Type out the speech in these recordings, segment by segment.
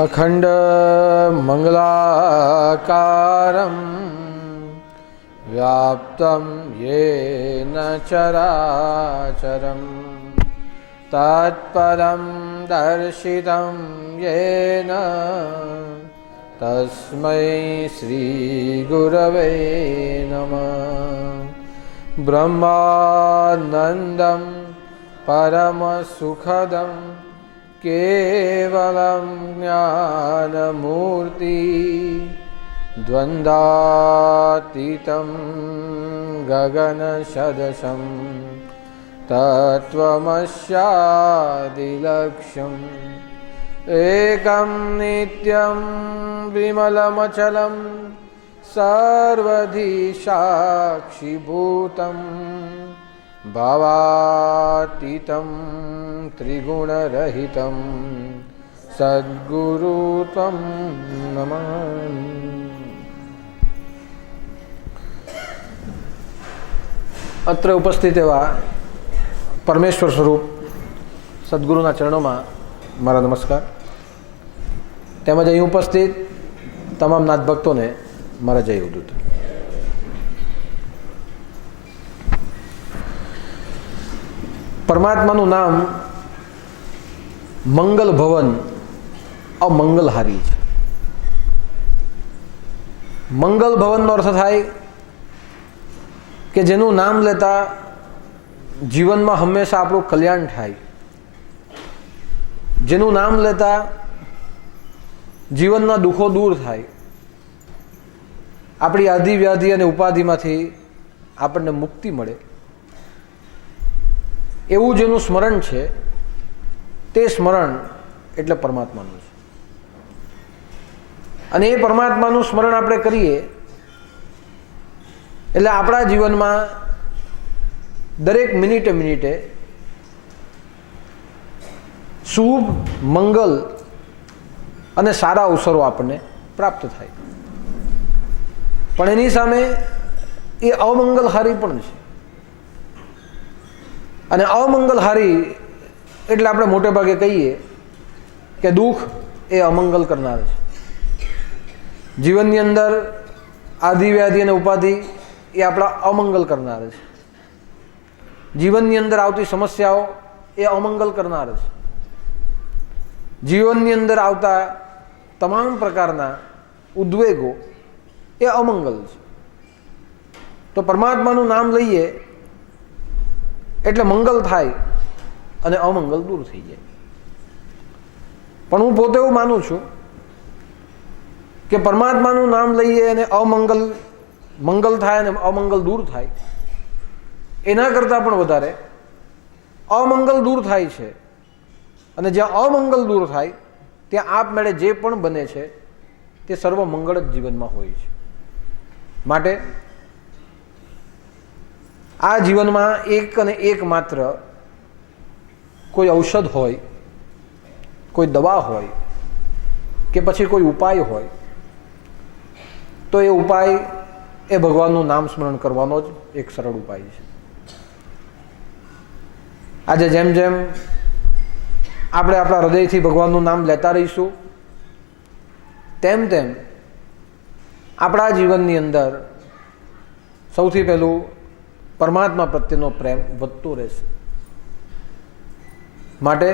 અખંડ મંગલાકારમ વ્યાપ્તમ યેન ચરાચરમ તત્પદમ દર્શિતમ યેન તસ્મૈ શ્રી ગુરવે નમઃ. બ્રહ્માનંદમ પરમ સુખદમ કેવલમ જ્ઞાનમૂર્તિ દ્વંદ્વાતીતમ ગગન સદસમ તત્વમસ્યાદિલક્ષ્યમ એકમ નિત્યમ વિમલમચલમ સર્વધિ સાક્ષીભૂતમ ભાવાતીતમ ત્રિગુણરહિતમ સદ્ગુરુ ત્વં નમામિ. અત્રે ઉપસ્થિત એવા પરમેશ્વર સ્વરૂપ સદ્ગુરુના ચરણોમાં મારા નમસ્કાર. તેમજ અહીં ઉપસ્થિત તમામ નાથ ભક્તોને મારા જય ઉદૂત. પરમાત્માનું નામ મંગલ ભવન અમંગલહારી છે. મંગલ ભવનનો અર્થ થાય કે જેનું નામ લેતા જીવનમાં હંમેશા આપણું કલ્યાણ થાય, જેનું નામ લેતા જીવનના દુઃખો દૂર થાય, આપણી આધિ વ્યાધિ અને ઉપાધિમાંથી આપણને મુક્તિ મળે, એવું જેનું સ્મરણ છે તે સ્મરણ એટલે પરમાત્માનું છે. અને એ પરમાત્માનું સ્મરણ આપણે કરીએ એટલે આપણા જીવનમાં દરેક મિનિટે મિનિટે શુભ, મંગલ અને સારા અવસરો આપણને પ્રાપ્ત થાય. પણ એની સામે એ અમંગલહારી પણ છે. અને અમંગલહારી એટલે આપણે મોટે ભાગે કહીએ કે દુઃખ એ અમંગલ કરનાર છે. જીવનની અંદર આધિ વ્યાધિ અને ઉપાધિ એ આપણા અમંગલ કરનાર છે. જીવનની અંદર આવતી સમસ્યાઓ એ અમંગલ કરનાર છે. જીવનની અંદર આવતા તમામ પ્રકારના ઉદ્વેગો એ અમંગલ છે. તો પરમાત્માનું નામ લઈએ એટલે મંગલ થાય અને અમંગલ દૂર થઈ જાય. પણ હું પોતે એવું માનું છું કે પરમાત્માનું નામ લઈએ અને મંગલ થાય અને અમંગલ દૂર થાય, એના કરતાં પણ વધારે અમંગલ દૂર થાય છે. અને જ્યાં અમંગલ દૂર થાય ત્યાં આપમેળે જે પણ બને છે તે સર્વ મંગળ જ જીવનમાં હોય છે. માટે આ જીવનમાં એક અને એક માત્ર કોઈ ઔષધ હોય, કોઈ દવા હોય કે પછી કોઈ ઉપાય હોય તો એ ઉપાય એ ભગવાનનું નામ સ્મરણ કરવાનો જ એક સરળ ઉપાય છે. આજે જેમ જેમ આપણે આપણા હૃદયથી ભગવાનનું નામ લેતા રહીશું તેમ તેમ આપણા જીવનની અંદર સૌથી પહેલું પરમાત્મા પ્રત્યેનો પ્રેમ વધતો રહેશે. માટે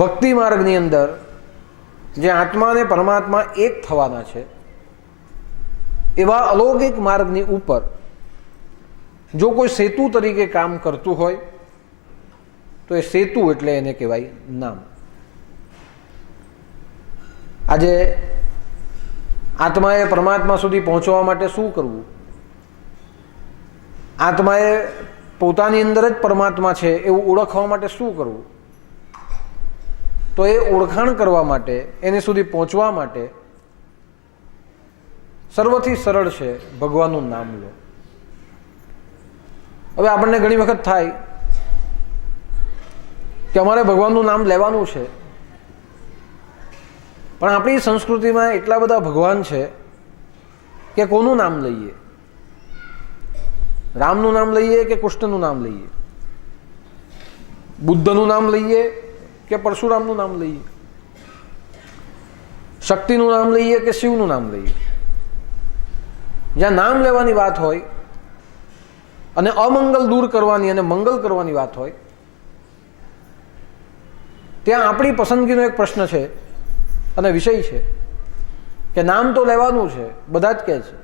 ભક્તિ માર્ગની અંદર જે આત્મા અને પરમાત્મા એક થવાના છે એવા અલૌકિક માર્ગની ઉપર જો કોઈ સેતુ તરીકે કામ કરતું હોય તો એ સેતુ એટલે એને કહેવાય નામ. આજે આત્માએ પરમાત્મા સુધી પહોંચવા માટે શું કરવું? આત્માએ પોતાની અંદર જ પરમાત્મા છે એવું ઓળખવા માટે શું કરવું? તો એ ઓળખાણ કરવા માટે, એને સુધી પહોંચવા માટે સર્વથી સરળ છે ભગવાનનું નામ લો. હવે આપણને ઘણી વખત થાય કે અમારે ભગવાનનું નામ લેવાનું છે, પણ આપણી સંસ્કૃતિમાં એટલા બધા ભગવાન છે કે કોનું નામ લઈએ? રામનું નામ લઈએ કે કૃષ્ણનું નામ લઈએ? બુદ્ધનું નામ લઈએ કે પરશુરામનું નામ લઈએ? શક્તિનું નામ લઈએ કે શિવનું નામ લઈએ, જ્યાં નામ લેવાની વાત હોય અને અમંગલ દૂર કરવાની અને મંગલ કરવાની વાત હોય, ત્યાં આપણી પસંદગીનો એક પ્રશ્ન છે અને વિષય છે કે નામ તો લેવાનું છે, બધા જ કહે છે,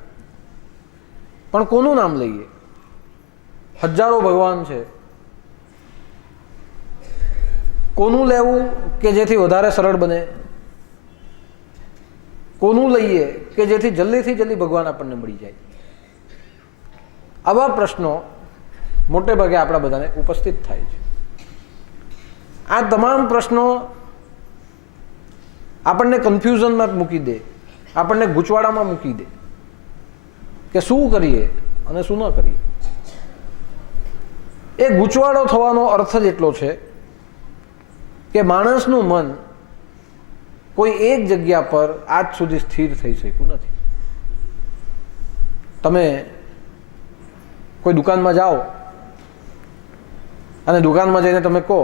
પણ કોનું નામ લઈએ? હજારો ભગવાન છે, કોનું લેવું કે જેથી વધારે સરળ બને? કોનું લઈએ કે જેથી જલ્દીથી જલ્દી ભગવાન આપણને મળી જાય? આવા પ્રશ્નો મોટે ભાગે આપણા બધાને ઉપસ્થિત થાય છે. આ તમામ પ્રશ્નો આપણને કન્ફ્યુઝનમાં મૂકી દે, આપણને ગૂંચવાડામાં મૂકી દે કે શું કરીએ અને શું ન કરીએ. એ ગૂંચવાડો થવાનો અર્થ જ એટલો છે કે માણસનું મન કોઈ એક જગ્યા પર આજ સુધી સ્થિર થઈ શક્યું નથી. તમે કોઈ દુકાનમાં જાઓ અને દુકાનમાં જઈને તમે કહો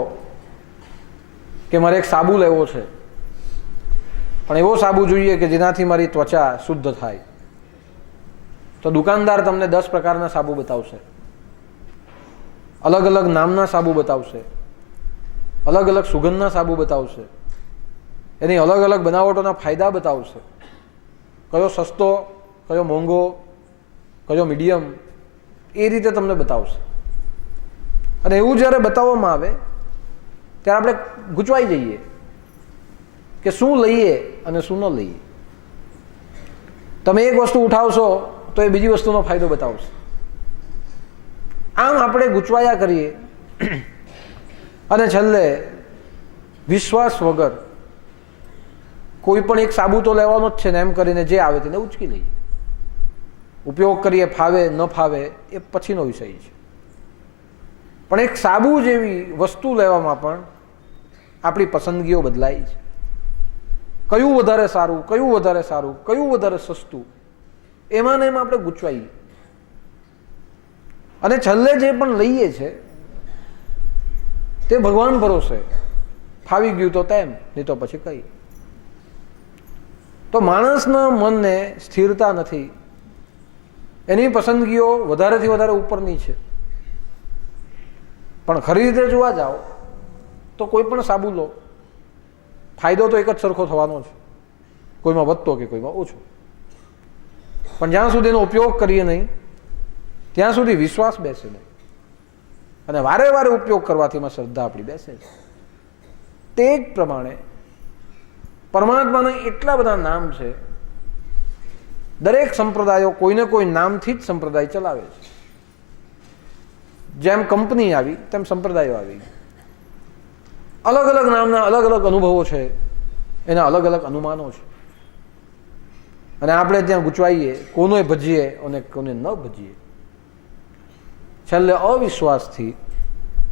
કે મારે એક સાબુ લેવો છે, પણ એવો સાબુ જોઈએ કે જેનાથી મારી ત્વચા શુદ્ધ થાય, તો દુકાનદાર તમને 10 પ્રકારના સાબુ બતાવશે, અલગ અલગ નામના સાબુ બતાવશે, અલગ અલગ સુગંધના સાબુ બતાવશે, એની અલગ અલગ બનાવટોના ફાયદા બતાવશે, કયો સસ્તો, કયો મોંઘો, કયો મીડિયમ, એ રીતે તમને બતાવશે. અને એવું જ્યારે બતાવવામાં આવે ત્યારે આપણે ગૂંચવાઈ જઈએ કે શું લઈએ અને શું ન લઈએ. તમે એક વસ્તુ ઉઠાવશો તો એ બીજી વસ્તુનો ફાયદો બતાવશે. આમ આપણે ગૂંચવાયા કરીએ અને છેલ્લે વિશ્વાસ વગર કોઈ પણ એક સાબુ તો લેવાનો જ છે ને એમ કરીને જે આવે તેને ઉચકી લઈએ. ઉપયોગ કરીએ, ફાવે ન ફાવે એ પછીનો વિષય છે, પણ એક સાબુ જેવી વસ્તુ લેવામાં પણ આપણી પસંદગીઓ બદલાય છે. કયું વધારે સારું, કયું વધારે સારું, કયું વધારે સસ્તું, એમાં ને એમાં આપણે ગૂંચવાઈએ. અને છેલ્લે જે પણ લઈએ છે તે ભગવાન ભરોસે, ફાવી ગયું તો તેમ, નહીં તો પછી કઈ. તો માણસના મનને સ્થિરતા નથી, એની પસંદગીઓ વધારેથી વધારે ઉપરની છે. પણ ખરી રીતે જોવા જાઓ તો કોઈ પણ સાબુ લો, ફાયદો તો એક જ સરખો થવાનો છે, કોઈમાં વધતો કે કોઈમાં ઓછો. પણ જ્યાં સુધી એનો ઉપયોગ કરીએ નહીં ત્યાં સુધી વિશ્વાસ બેસે નહીં, અને વારે વારે ઉપયોગ કરવાથી એમાં શ્રદ્ધા આપણી બેસે છે. તે જ પ્રમાણે પરમાત્માના એટલા બધા નામ છે, દરેક સંપ્રદાયો કોઈને કોઈ નામથી જ સંપ્રદાય ચલાવે છે. જેમ કંપની આવી તેમ સંપ્રદાયો આવી. અલગ અલગ નામના અલગ અલગ અનુભવો છે, એના અલગ અલગ અનુમાનો છે, અને આપણે ત્યાં ગૂંચવાઈએ, કોને ભજીએ અને કોને ન ભજીએ. છેલ્લે અવિશ્વાસથી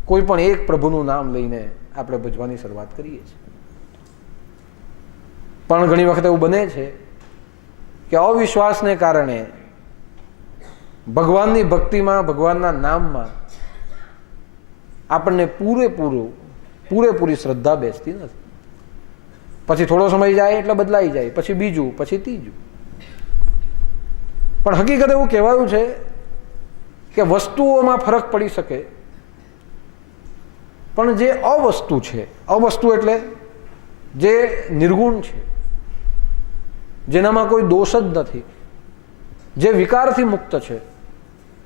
કોઈ પણ એક પ્રભુનું નામ લઈને આપણે ભજવાની શરૂઆત કરીએ છીએ. પણ ઘણી વખત એવું બને છે કે અવિશ્વાસને કારણે ભગવાનની ભક્તિમાં, ભગવાનના નામમાં આપણને પૂરેપૂરી શ્રદ્ધા બેસતી નથી. પછી થોડો સમય જાય એટલે બદલાઈ જાય, પછી બીજું, પછી ત્રીજું. પણ હકીકત એવું કહેવાયું છે કે વસ્તુઓમાં ફરક પડી શકે, પણ જે અવસ્તુ છે, અવસ્તુ એટલે જે નિર્ગુણ છે, જેનામાં કોઈ દોષ જ નથી, જે વિકારથી મુક્ત છે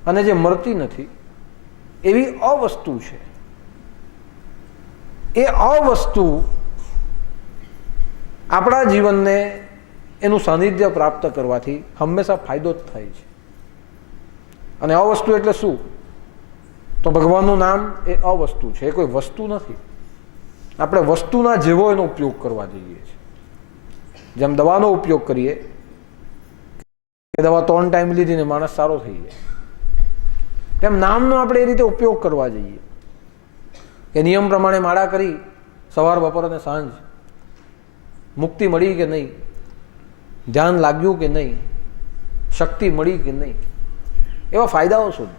અને જે મરતી નથી, એવી અવસ્તુ છે. એ અવસ્તુ આપણા જીવનને એનું સાનિધ્ય પ્રાપ્ત કરવાથી હંમેશા ફાયદો જ થાય છે. અને અવસ્તુ એટલે શું? તો ભગવાનનું નામ એ અવસ્તુ છે, એ કોઈ વસ્તુ નથી. આપણે વસ્તુના જેવો એનો ઉપયોગ કરવા જઈએ છીએ. જેમ દવાનો ઉપયોગ કરીએ કે દવા 3 ટાઈમ લીધી ને માણસ સારો થઈ જાય, તેમ નામનો આપણે એ રીતે ઉપયોગ કરવા જઈએ કે નિયમ પ્રમાણે માળા કરી સવાર, બપોર અને સાંજ, મુક્તિ મળી કે નહીં, ધ્યાન લાગ્યું કે નહીં, શક્તિ મળી કે નહીં, એવા ફાયદાઓ શોધ.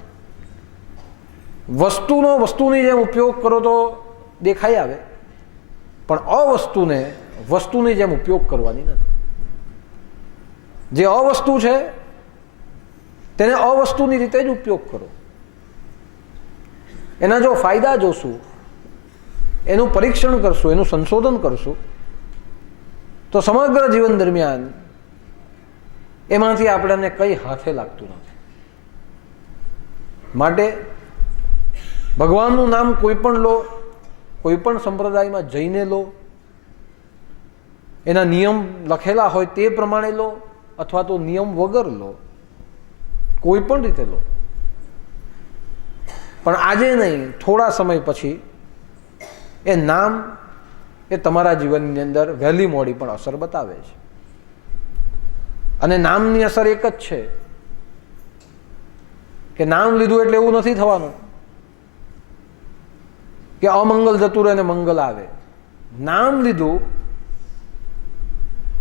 વસ્તુની જેમ ઉપયોગ કરો તો દેખાઈ આવે, પણ અવસ્તુને વસ્તુની જેમ ઉપયોગ કરવાની નથી. જે અવસ્તુ છે તેને અવસ્તુની રીતે જ ઉપયોગ કરો. એના જો ફાયદા જોશું, એનું પરીક્ષણ કરશું, એનું સંશોધન કરશું, તો સમગ્ર જીવન દરમિયાન એમાંથી આપણને કંઈ હાથે લાગતું નથી. માટે ભગવાનનું નામ કોઈ પણ લો, કોઈ પણ સંપ્રદાયમાં જઈને લો, એના નિયમ લખેલા હોય તે પ્રમાણે લો, અથવા તો નિયમ વગર લો, કોઈ પણ રીતે લો, પણ આજે નહીં, થોડા સમય પછી એ નામ એ તમારા જીવનની અંદર વહેલી મોડી પણ અસર બતાવે છે. અને નામની અસર એક જ છે કે નામ લીધું એટલે એવું નથી થવાનું કે અમંગલ જતું રહે ને મંગલ આવે. નામ લીધું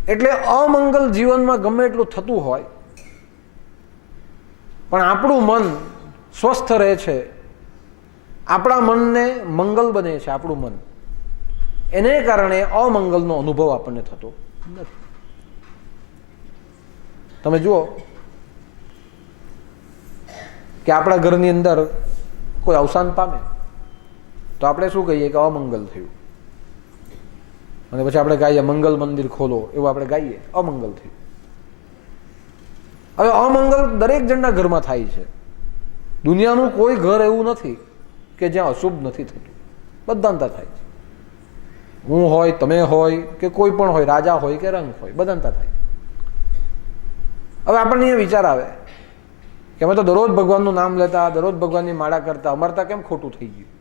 એટલે અમંગલ જીવનમાં ગમે એટલું થતું હોય, પણ આપણું મન સ્વસ્થ રહે છે, આપણા મનને મંગલ બને છે. આપણું મન એને કારણે અમંગલનો અનુભવ આપણને થતો નથી. તમે જુઓ કે આપણા ઘરની અંદર કોઈ અવસાન પામે તો આપણે શું કહીએ કે અમંગલ થયું, અને પછી આપણે ગાઈએ મંગલ મંદિર ખોલો, એવું આપણે ગાઈએ, અમંગલ થયું. હવે અમંગલ દરેક જણના ઘરમાં થાય છે. દુનિયાનું કોઈ ઘર એવું નથી કે જ્યાં અશુભ નથી થતું, બધાને થાય છે. હું હોય, તમે હોય, કે કોઈ પણ હોય, રાજા હોય કે રંગ હોય, બધાને થાય. હવે આપણને એ વિચાર આવે કે અમે તો દરરોજ ભગવાનનું નામ લેતા, દરરોજ ભગવાનની માળા કરતા, અમારતા કેમ ખોટું થઈ ગયું?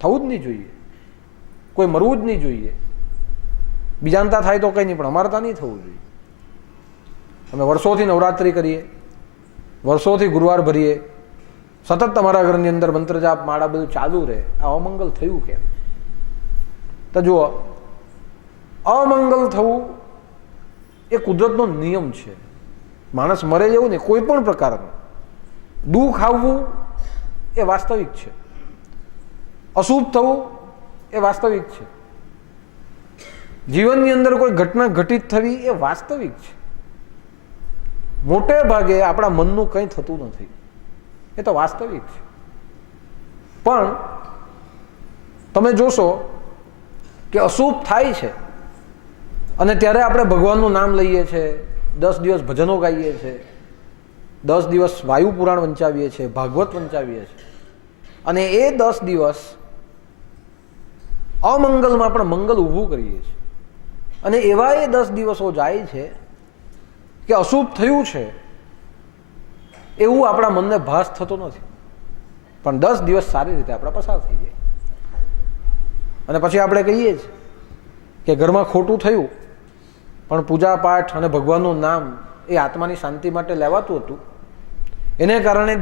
થવું જ નહીં જોઈએ, કોઈ મરવું જ નહીં જોઈએ. બીજાનતા થાય તો કંઈ નહીં, પણ અમારતા નહીં થવું જોઈએ. અમે વર્ષોથી નવરાત્રિ કરીએ, વર્ષોથી ગુરુવાર ભરીએ, સતત તમારા ઘરની અંદર મંત્ર જાપ, માળા બધું ચાલુ રહે, આ અમંગલ થયું કેમ? તો જુઓ, અમંગલ થવું એ કુદરતનો નિયમ છે. માણસ મરે જેવું ને, કોઈ પણ પ્રકારનું દુઃખ આવવું એ વાસ્તવિક છે, અશુભ થવું એ વાસ્તવિક છે, જીવનની અંદર કોઈ ઘટના ઘટિત થવી એ વાસ્તવિક છે. મોટે ભાગે આપણા મનનું કંઈ થતું નથી, એ તો વાસ્તવિક છે. પણ તમે જોશો કે અશુભ થાય છે અને ત્યારે આપણે ભગવાનનું નામ લઈએ છીએ, 10 દિવસ ભજનો ગાઈએ છીએ, 10 દિવસ વાયુ પુરાણ વંચાવીએ છીએ, ભાગવત વંચાવીએ છીએ, અને એ 10 દિવસ અમંગલમાં પણ મંગલ ઊભું કરીએ છીએ. અને એવા એ 10 દિવસો જાય છે કે અશુભ થયું છે એવું આપણા મનને ભાસ થતો નથી, પણ 10 દિવસ સારી રીતે આપણા પસાર થઈ જાય. અને પછી આપણે કહીએ છીએ કે ઘરમાં ખોટું થયું, પણ પૂજા પાઠ અને ભગવાનનું નામ એ આત્માની શાંતિ માટે લેવાતું હતું, એને કારણે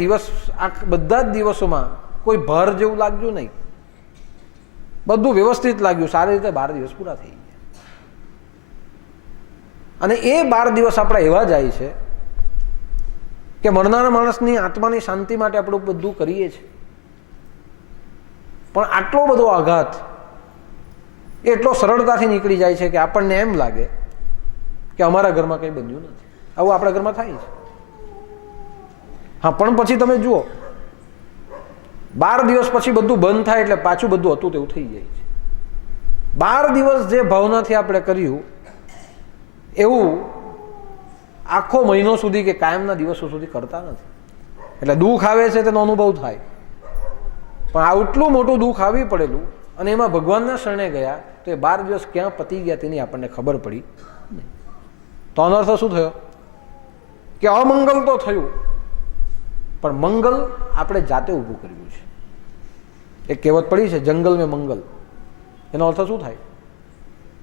બધા જ દિવસોમાં કોઈ ભાર જેવું લાગ્યું નહીં, બધું વ્યવસ્થિત લાગ્યું, સારી રીતે 12 દિવસ પૂરા થઈ ગયા. અને એ 12 દિવસ આપણા એવા જાય છે કે મરનારા માણસની આત્માની શાંતિ માટે આપણે બધું કરીએ છીએ, પણ આટલો બધો આઘાત એ એટલો સરળતાથી નીકળી જાય છે કે આપણને એમ લાગે કે અમારા ઘરમાં કંઈ બન્યું નથી. આવું આપણા ઘરમાં થાય છે. હા, પણ પછી તમે જુઓ, 12 દિવસ પછી બધું બંધ થાય એટલે પાછું બધું હતું તેવું થઈ જાય છે. 12 દિવસ જે ભાવનાથી આપણે કર્યું એવું આખો મહિનો સુધી કે કાયમના દિવસો સુધી કરતા નથી. એટલે દુઃખ આવે છે તેનો અનુભવ થાય, પણ આટલું મોટું દુઃખ આવી પડેલું અને એમાં ભગવાનના શરણે ગયા તો એ 12 દિવસ ક્યાં પતી ગયા તેની આપણને ખબર પડી નહીં. તો આનો અર્થ શું થયો કે અમંગલ તો થયું, પણ મંગલ આપણે જાતે ઊભું કર્યું છે. એક કહેવત પડી છે, જંગલ મેં મંગલ. એનો અર્થ શું થાય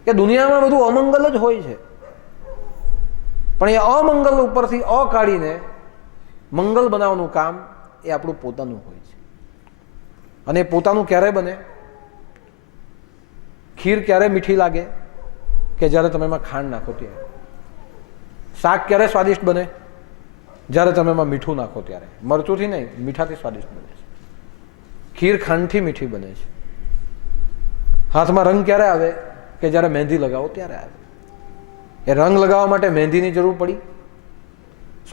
કે દુનિયામાં બધું અમંગલ જ હોય છે, પણ એ અમંગલ ઉપરથી અ કાઢીને મંગલ બનાવવાનું કામ એ આપણું પોતાનું હોય છે. અને પોતાનું ક્યારે બને? ખીર ક્યારે મીઠી લાગે? કે જ્યારે તમે એમાં ખાંડ નાખો ત્યારે. શાક ક્યારે સ્વાદિષ્ટ બને? જ્યારે તમે એમાં મીઠું નાખો ત્યારે. મરચુંથી નહીં, મીઠાથી સ્વાદિષ્ટ બને છે. ખીર ખાંડથી મીઠી બને છે. હાથમાં રંગ ક્યારે આવે? કે જ્યારે મહેંદી લગાવો ત્યારે આવે. એ રંગ લગાવવા માટે મહેંદીની જરૂર પડી?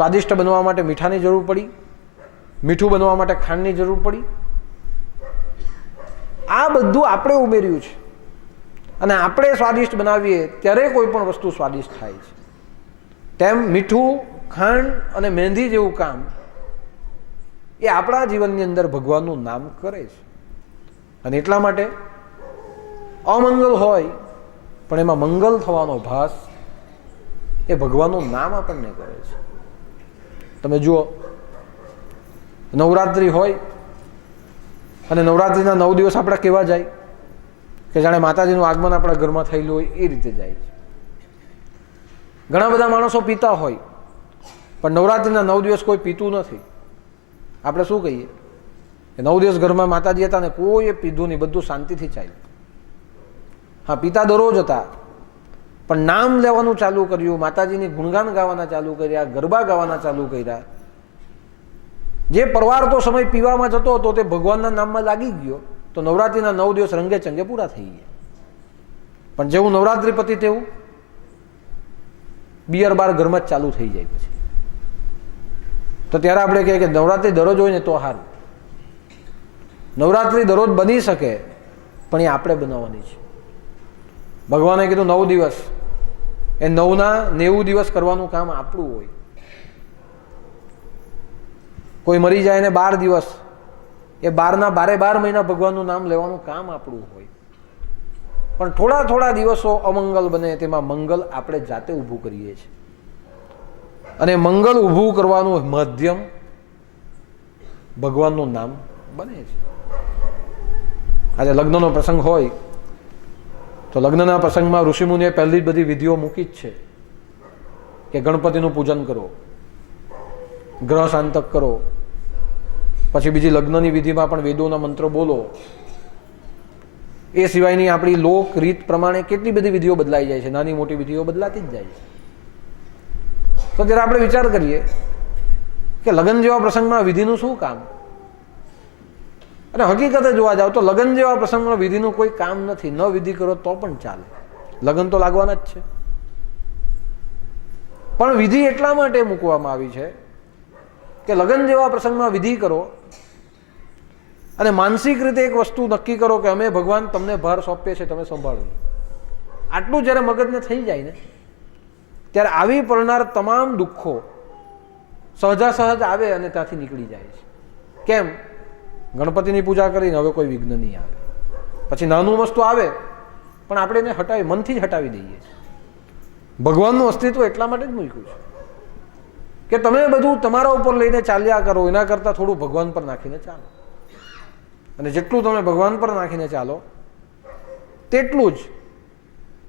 સ્વાદિષ્ટ બનવા માટે મીઠાની જરૂર પડી, મીઠું બનવા માટે ખાંડની જરૂર પડી. આ બધું આપણે ઉમેર્યું છે અને આપણે સ્વાદિષ્ટ બનાવીએ ત્યારે કોઈ પણ વસ્તુ સ્વાદિષ્ટ થાય છે. તેમ મીઠું, ખાંડ અને મહેંદી જેવું કામ એ આપણા જીવનની અંદર ભગવાનનું નામ કરે છે. અને એટલા માટે અમંગલ હોય પણ એમાં મંગલ થવાનો ભાસ એ ભગવાનનું નામ આપણને કરે છે. તમે જુઓ, નવરાત્રિ હોય અને નવરાત્રિના 9 દિવસ આપણે કેવા જાય કે જાણે માતાજીનું આગમન આપણા ઘરમાં થયેલું હોય એ રીતે જાય છે. ઘણા બધા માણસો પીતા હોય પણ નવરાત્રિના 9 દિવસ કોઈ પીતું નથી. આપણે શું કહીએ કે 9 દિવસ ઘરમાં માતાજી હતા ને કોઈએ પીધું નહીં, બધું શાંતિથી ચાલ્યું. હા, પીતા દરરોજ હતા પણ નામ લેવાનું ચાલુ કર્યું, માતાજીની ગુણગાન ગાવાના ચાલુ કર્યા, ગરબા ગાવાના ચાલુ કર્યા. જે પરવાર તો સમય પીવામાં જતો હતો તે ભગવાનના નામમાં લાગી ગયો તો નવરાત્રિના 9 દિવસ રંગે ચંગે પૂરા થઈ ગયા. પણ જેવું નવરાત્રિ પતિ તેવું બિયર બાર ઘરમાં જ ચાલુ થઈ જાય પછી. તો ત્યારે આપણે કહીએ કે નવરાત્રિ દરરોજ હોય ને તો સારું. નવરાત્રિ દરરોજ બની શકે પણ એ આપણે બનાવવાની છે. ભગવાને કીધું 9 દિવસ, એ 9ના 90 દિવસ કરવાનું કામ આપણું હોય. કોઈ મરી જાય ને 12 દિવસ, એ 12ના 12 મહિના ભગવાનનું નામ લેવાનું કામ આપણું હોય. પણ થોડા થોડા દિવસો અમંગલ બને તેમાં મંગલ આપણે જાતે ઊભું કરીએ છીએ. અને મંગલ ઊભું કરવાનું માધ્યમ ભગવાનનું નામ બને છે. આજે લગ્નનો પ્રસંગ હોય તો લગ્નના પ્રસંગમાં ઋષિમુનિએ પહેલી જ બધી વિધિઓ મૂકી જ છે કે ગણપતિનું પૂજન કરો, ગ્રહ શાંતક કરો, પછી બીજી લગ્નની વિધિમાં પણ વેદોના મંત્રો બોલો. એ સિવાયની આપણી લોક રીત પ્રમાણે કેટલી બધી વિધિઓ બદલાઈ જાય છે, નાની મોટી વિધિઓ બદલાતી જ જાય છે. તો ત્યારે આપણે વિચાર કરીએ કે લગ્ન જેવા પ્રસંગમાં વિધિનું શું કામ? અને હકીકતે જોવા જાવ તો લગ્ન જેવા પ્રસંગમાં વિધિનું કોઈ કામ નથી. ન વિધિ કરો તો પણ ચાલે, લગ્ન તો લાગવાના જ છે. પણ વિધિ એટલા માટે મૂકવામાં આવી છે કે લગ્ન જેવા પ્રસંગમાં વિધિ કરો અને માનસિક રીતે એક વસ્તુ નક્કી કરો કે અમે ભગવાન તમને ભાર સોંપીએ છીએ, તમે સંભાળો. આટલું જ્યારે મગજને થઈ જાય ને ત્યારે આવી પડનાર તમામ દુઃખો સહજાસહજ આવે અને ત્યાંથી નીકળી જાય છે. કેમ? ગણપતિની પૂજા કરીને હવે કોઈ વિઘ્ન નહીં આવે. પછી નાનું વસ્તુ આવે પણ આપણે એને હટાવી, મનથી જ હટાવી દઈએ છીએ. ભગવાનનું અસ્તિત્વ એટલા માટે જ મૂક્યું છે કે તમે બધું તમારા ઉપર લઈને ચાલ્યા કરો, એના કરતાં થોડું ભગવાન પર નાખીને ચાલો. અને જેટલું તમે ભગવાન પર નાખીને ચાલો તેટલું જ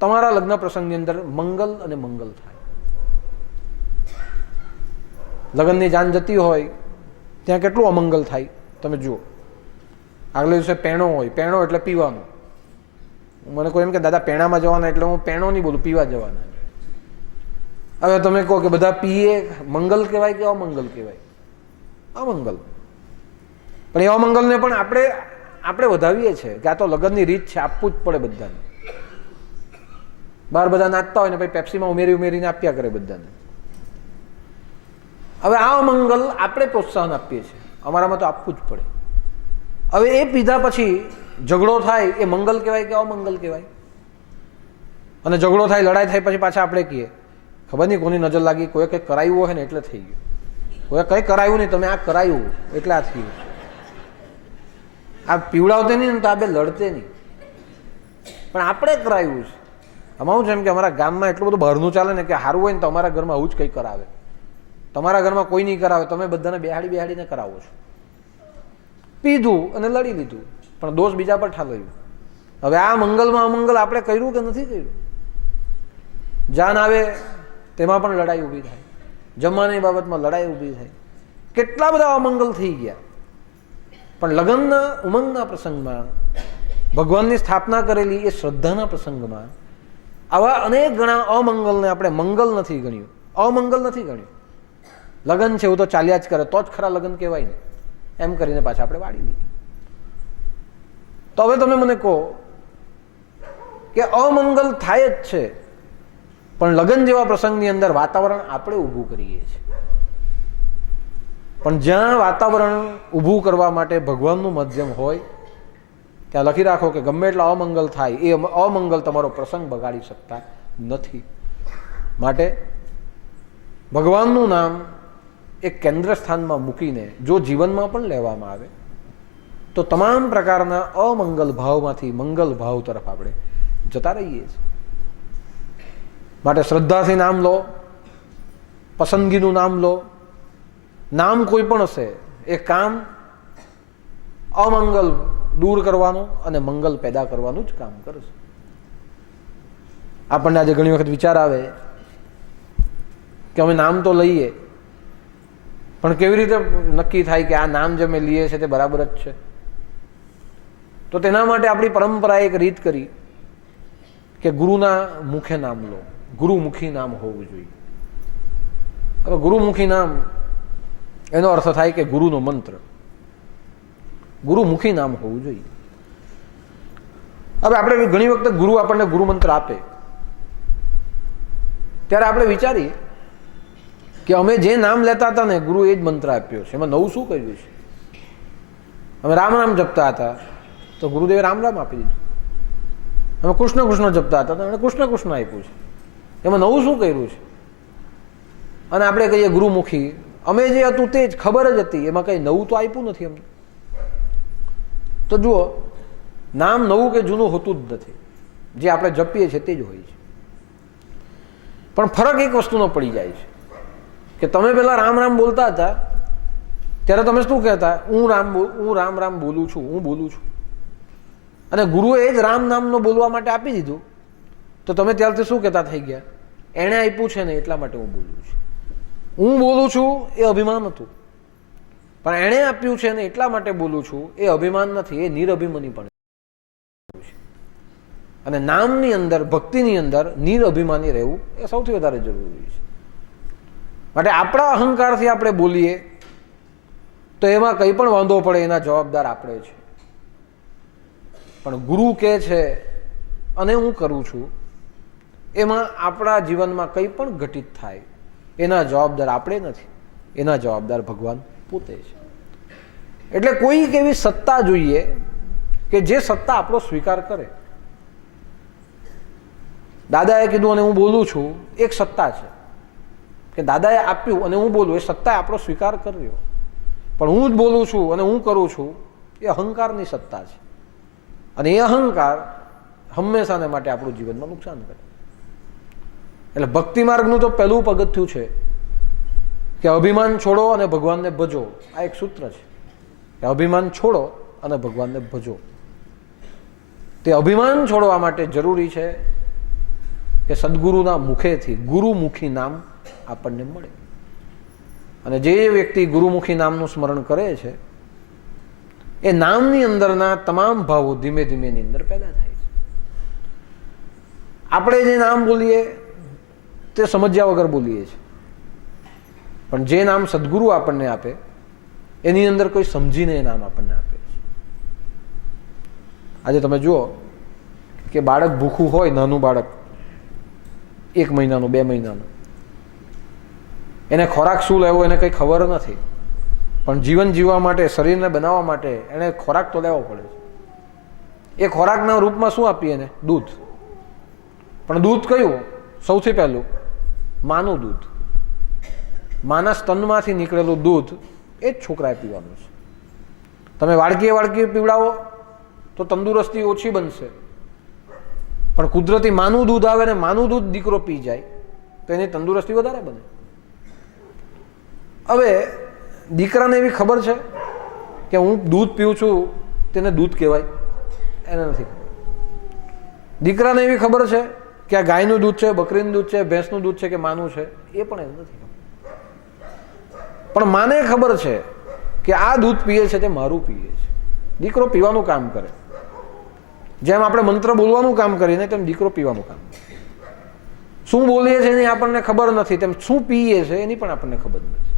તમારા લગ્ન પ્રસંગની અંદર મંગલ અને મંગલ થાય. લગ્નની જાન જતી હોય ત્યાં કેટલું અમંગલ થાય તમે જુઓ. આગલે દિવસે પેણો હોય, પેણો એટલે પીવાનું. મને કોઈ એમ કે દાદા પેણામાં જવાના, એટલે હું પેણો નહીં બોલું, પીવા જવાના. હવે તમે કહો કે બધા પીએ, મંગલ કહેવાય કે અમંગલ કહેવાય? અમંગલ. પણ એ અમંગલને પણ આપણે વધાવીએ છીએ કે આ તો લગ્નની રીત છે, આપવું જ પડે બધાને. બહાર બધા નાચતા હોય ને પછી પેપ્સીમાં ઉમેરીને આપ્યા કરે બધાને. હવે આ અમંગલ આપણે પ્રોત્સાહન આપીએ છીએ, અમારામાં તો આપવું જ પડે. હવે એ પીધા પછી ઝઘડો થાય એ મંગલ કહેવાય કે અમંગલ કહેવાય? અને ઝઘડો થાય, લડાઈ થાય, પછી પાછા આપણે કહીએ ખબર નહીં કોની નજર લાગી, કોઈ કંઈક કરાયું હોય ને એટલે થઈ ગયું. કોઈ કંઈ કરાયું નહીં, તમે આ કરાયું એટલે આ થયું. આ પીવડાવતે નહીં ને તો આ બે લડતે નહીં, પણ આપણે કરાયું છે. આમાં શું છે એમ કે અમારા ગામમાં એટલું બધું બહારનું ચાલે ને કે સારું હોય ને તો અમારા ઘરમાં આવું જ કંઈ કરાવે. તમારા ઘરમાં કોઈ નહીં કરાવે, તમે બધાને બેહાડીને કરાવો છો. પીધું અને લડી લીધું, પણ દોષ બીજા પર ઠાલવ્યું. હવે આ મંગલમાં અમંગલ આપણે કર્યું કે નથી કર્યું? જાન આવે તેમાં પણ લડાઈ ઊભી થાય, જમવાની બાબતમાં લડાઈ ઊભી થાય, કેટલા બધા અમંગલ થઈ ગયા. પણ લગ્નના ઉમંગના પ્રસંગમાં, ભગવાનની સ્થાપના કરેલી એ શ્રદ્ધાના પ્રસંગમાં આવા અનેક ગણા અમંગલને આપણે મંગલ નથી ગણ્યું, અમંગલ નથી ગણ્યું. લગ્ન છે એવું તો ચાલ્યા જ કરે, તો જ ખરા લગ્ન કહેવાય ને, એમ કરીને પાછા આપણે વાળી લીધી. તો હવે તમે મને કહો કે અમંગલ થાય જ છે, પણ લગ્ન જેવા પ્રસંગની અંદર વાતાવરણ આપણે ઊભું કરીએ છીએ. પણ જ્યાં વાતાવરણ ઊભું કરવા માટે ભગવાનનું માધ્યમ હોય ત્યાં લખી રાખો કે ગમે એટલા અમંગલ થાય એ અમંગલ તમારો પ્રસંગ બગાડી શકતા નથી. માટે ભગવાનનું નામ એક કેન્દ્ર સ્થાનમાં મૂકીને જો જીવનમાં પણ લેવામાં આવે તો તમામ પ્રકારના અમંગલ ભાવમાંથી મંગલ ભાવ તરફ આપણે જતા રહીએ છીએ. માટે શ્રદ્ધાથી નામ લો, પસંદગીનું નામ લો. નામ કોઈ પણ હશે એ કામ અમંગલ દૂર કરવાનું અને મંગલ પેદા કરવાનું જ કામ કરશે. આપણને આજે ઘણી વખત વિચાર આવે કે અમે નામ તો લઈએ પણ કેવી રીતે નક્કી થાય કે આ નામ જે અમે લઈએ છીએ તે બરાબર જ છે? તો તેના માટે આપણી પરંપરાએ એક રીત કરી કે ગુરુના મુખે નામ લો. ગુરુમુખી નામ હોવું જોઈએ. હવે ગુરુમુખી નામ એનો અર્થ થાય કે ગુરુનો મંત્ર. ગુરુમુખી નામ હોવું જોઈએ. હવે આપણે ઘણી વખત ગુરુ આપણને ગુરુ મંત્ર આપે ત્યારે આપણે વિચારીએ કે અમે જે નામ લેતા હતા ને ગુરુ એ જ મંત્ર આપ્યો છે, એમાં નવું શું કર્યું છે? અમે રામ રામ જપતા હતા તો ગુરુદેવે રામ રામ આપી દીધું. અમે કૃષ્ણ કૃષ્ણ જપતા હતા તો એમણે કૃષ્ણ કૃષ્ણ આપ્યું છે. એમાં નવું શું કર્યું છે? અને આપણે કહીએ ગુરુમુખી, અમે જે હતું તે જ ખબર જ હતી, એમાં કંઈ નવું તો આપ્યું નથી અમને. તો જુઓ, નામ નવું કે જૂનું હોતું જ નથી. જે આપણે જપીએ છીએ તે જ હોય છે. પણ ફરક એક વસ્તુનો પડી જાય છે કે તમે પેલા રામ રામ બોલતા હતા ત્યારે તમે શું કહેતા? હું રામ રામ બોલું છું, હું બોલું છું. અને ગુરુએ એ જ રામ નામનો બોલવા માટે આપી દીધું તો તમે ત્યારથી શું કહેતા થઈ ગયા? એણે આપ્યું છે ને એટલા માટે હું બોલું છું. હું બોલું છું એ અભિમાન હતું, પણ એણે આપ્યું છે ને એટલા માટે બોલું છું એ અભિમાન નથી, એ નિરઅભિમાની પણ છે. અને નામની અંદર, ભક્તિની અંદર નિરઅભિમાની રહેવું એ સૌથી વધારે જરૂરી છે. માટે આપણા અહંકારથી આપણે બોલીએ તો એમાં કંઈ પણ વાંધો પડે એના જવાબદાર આપણે છે. પણ ગુરુ કહે છે અને હું કરું છું એમાં આપણા જીવનમાં કંઈ પણ ઘટિત થાય એના જવાબદાર આપણે નથી, એના જવાબદાર ભગવાન પોતે છે. એટલે કોઈક એવી સત્તા જોઈએ કે જે સત્તા આપણો સ્વીકાર કરે. દાદાએ કીધું અને હું બોલું છું, એક સત્તા છે કે દાદાએ આપ્યું અને હું બોલું, એ સત્તાએ આપણો સ્વીકાર કર્યો. પણ હું જ બોલું છું અને હું કરું છું એ અહંકારની સત્તા છે. અને એ અહંકાર હંમેશાને માટે આપણું જીવનમાં નુકસાન કરે. એટલે ભક્તિ માર્ગનું તો પહેલું પગથિયું છે કે અભિમાન છોડો અને ભગવાનને ભજો. આ એક સૂત્ર છે કે અભિમાન છોડો અને ભગવાનને ભજો. તે અભિમાન છોડવા માટે જરૂરી છે કે સદગુરુના મુખેથી ગુરુમુખી નામ આપણને મળે. અને જે વ્યક્તિ ગુરુમુખી નામનું સ્મરણ કરે છે એ નામની અંદરના તમામ ભાવો ધીમે ધીમે એની અંદર પેદા થાય છે. આપણે જે નામ બોલીએ તે સમજ્યા વગર બોલીએ છીએ, પણ જે નામ સદગુરુ આપણને આપે એની અંદર કોઈ સમજીને એ નામ આપણને આપે છે. આજે તમે જુઓ કે બાળક ભૂખું હોય, નાનું બાળક 1 મહિનાનું 2 મહિનાનું, એને ખોરાક શું લેવો એને કંઈ ખબર નથી, પણ જીવન જીવવા માટે, શરીરને બનાવવા માટે એને ખોરાક તો લેવો પડે છે. એ ખોરાકના રૂપમાં શું આપીએ એને? દૂધ. પણ દૂધ કયું? સૌથી પહેલું માનું દૂધ. માના સ્તનમાંથી નીકળેલું દૂધ એ જ છોકરાએ પીવાનું છે. તમે વાડકીએ વાડકીએ પીવડાવો તો તંદુરસ્તી ઓછી બનશે, પણ કુદરતી માનું દૂધ આવે ને માનું દૂધ દીકરો પી જાય તો એની તંદુરસ્તી વધારે બને. હવે દીકરાને એવી ખબર છે કે હું દૂધ પીઉં છું તેને દૂધ કહેવાય? એને નથી ખબર. દીકરાને એવી ખબર છે કે આ ગાયનું દૂધ છે, બકરીનું દૂધ છે, ભેંસનું દૂધ છે કે માનું છે? એ પણ એને નથી ખબર. પણ માને ખબર છે કે આ દૂધ પીએ છે તે મારું પીએ છે. દીકરો પીવાનું કામ કરે. જેમ આપણે મંત્ર બોલવાનું કામ કરીને તેમ દીકરો પીવાનું કામ કરે. શું બોલીએ છીએ એની આપણને ખબર નથી, તેમ શું પીએ છે એની પણ આપણને ખબર નથી.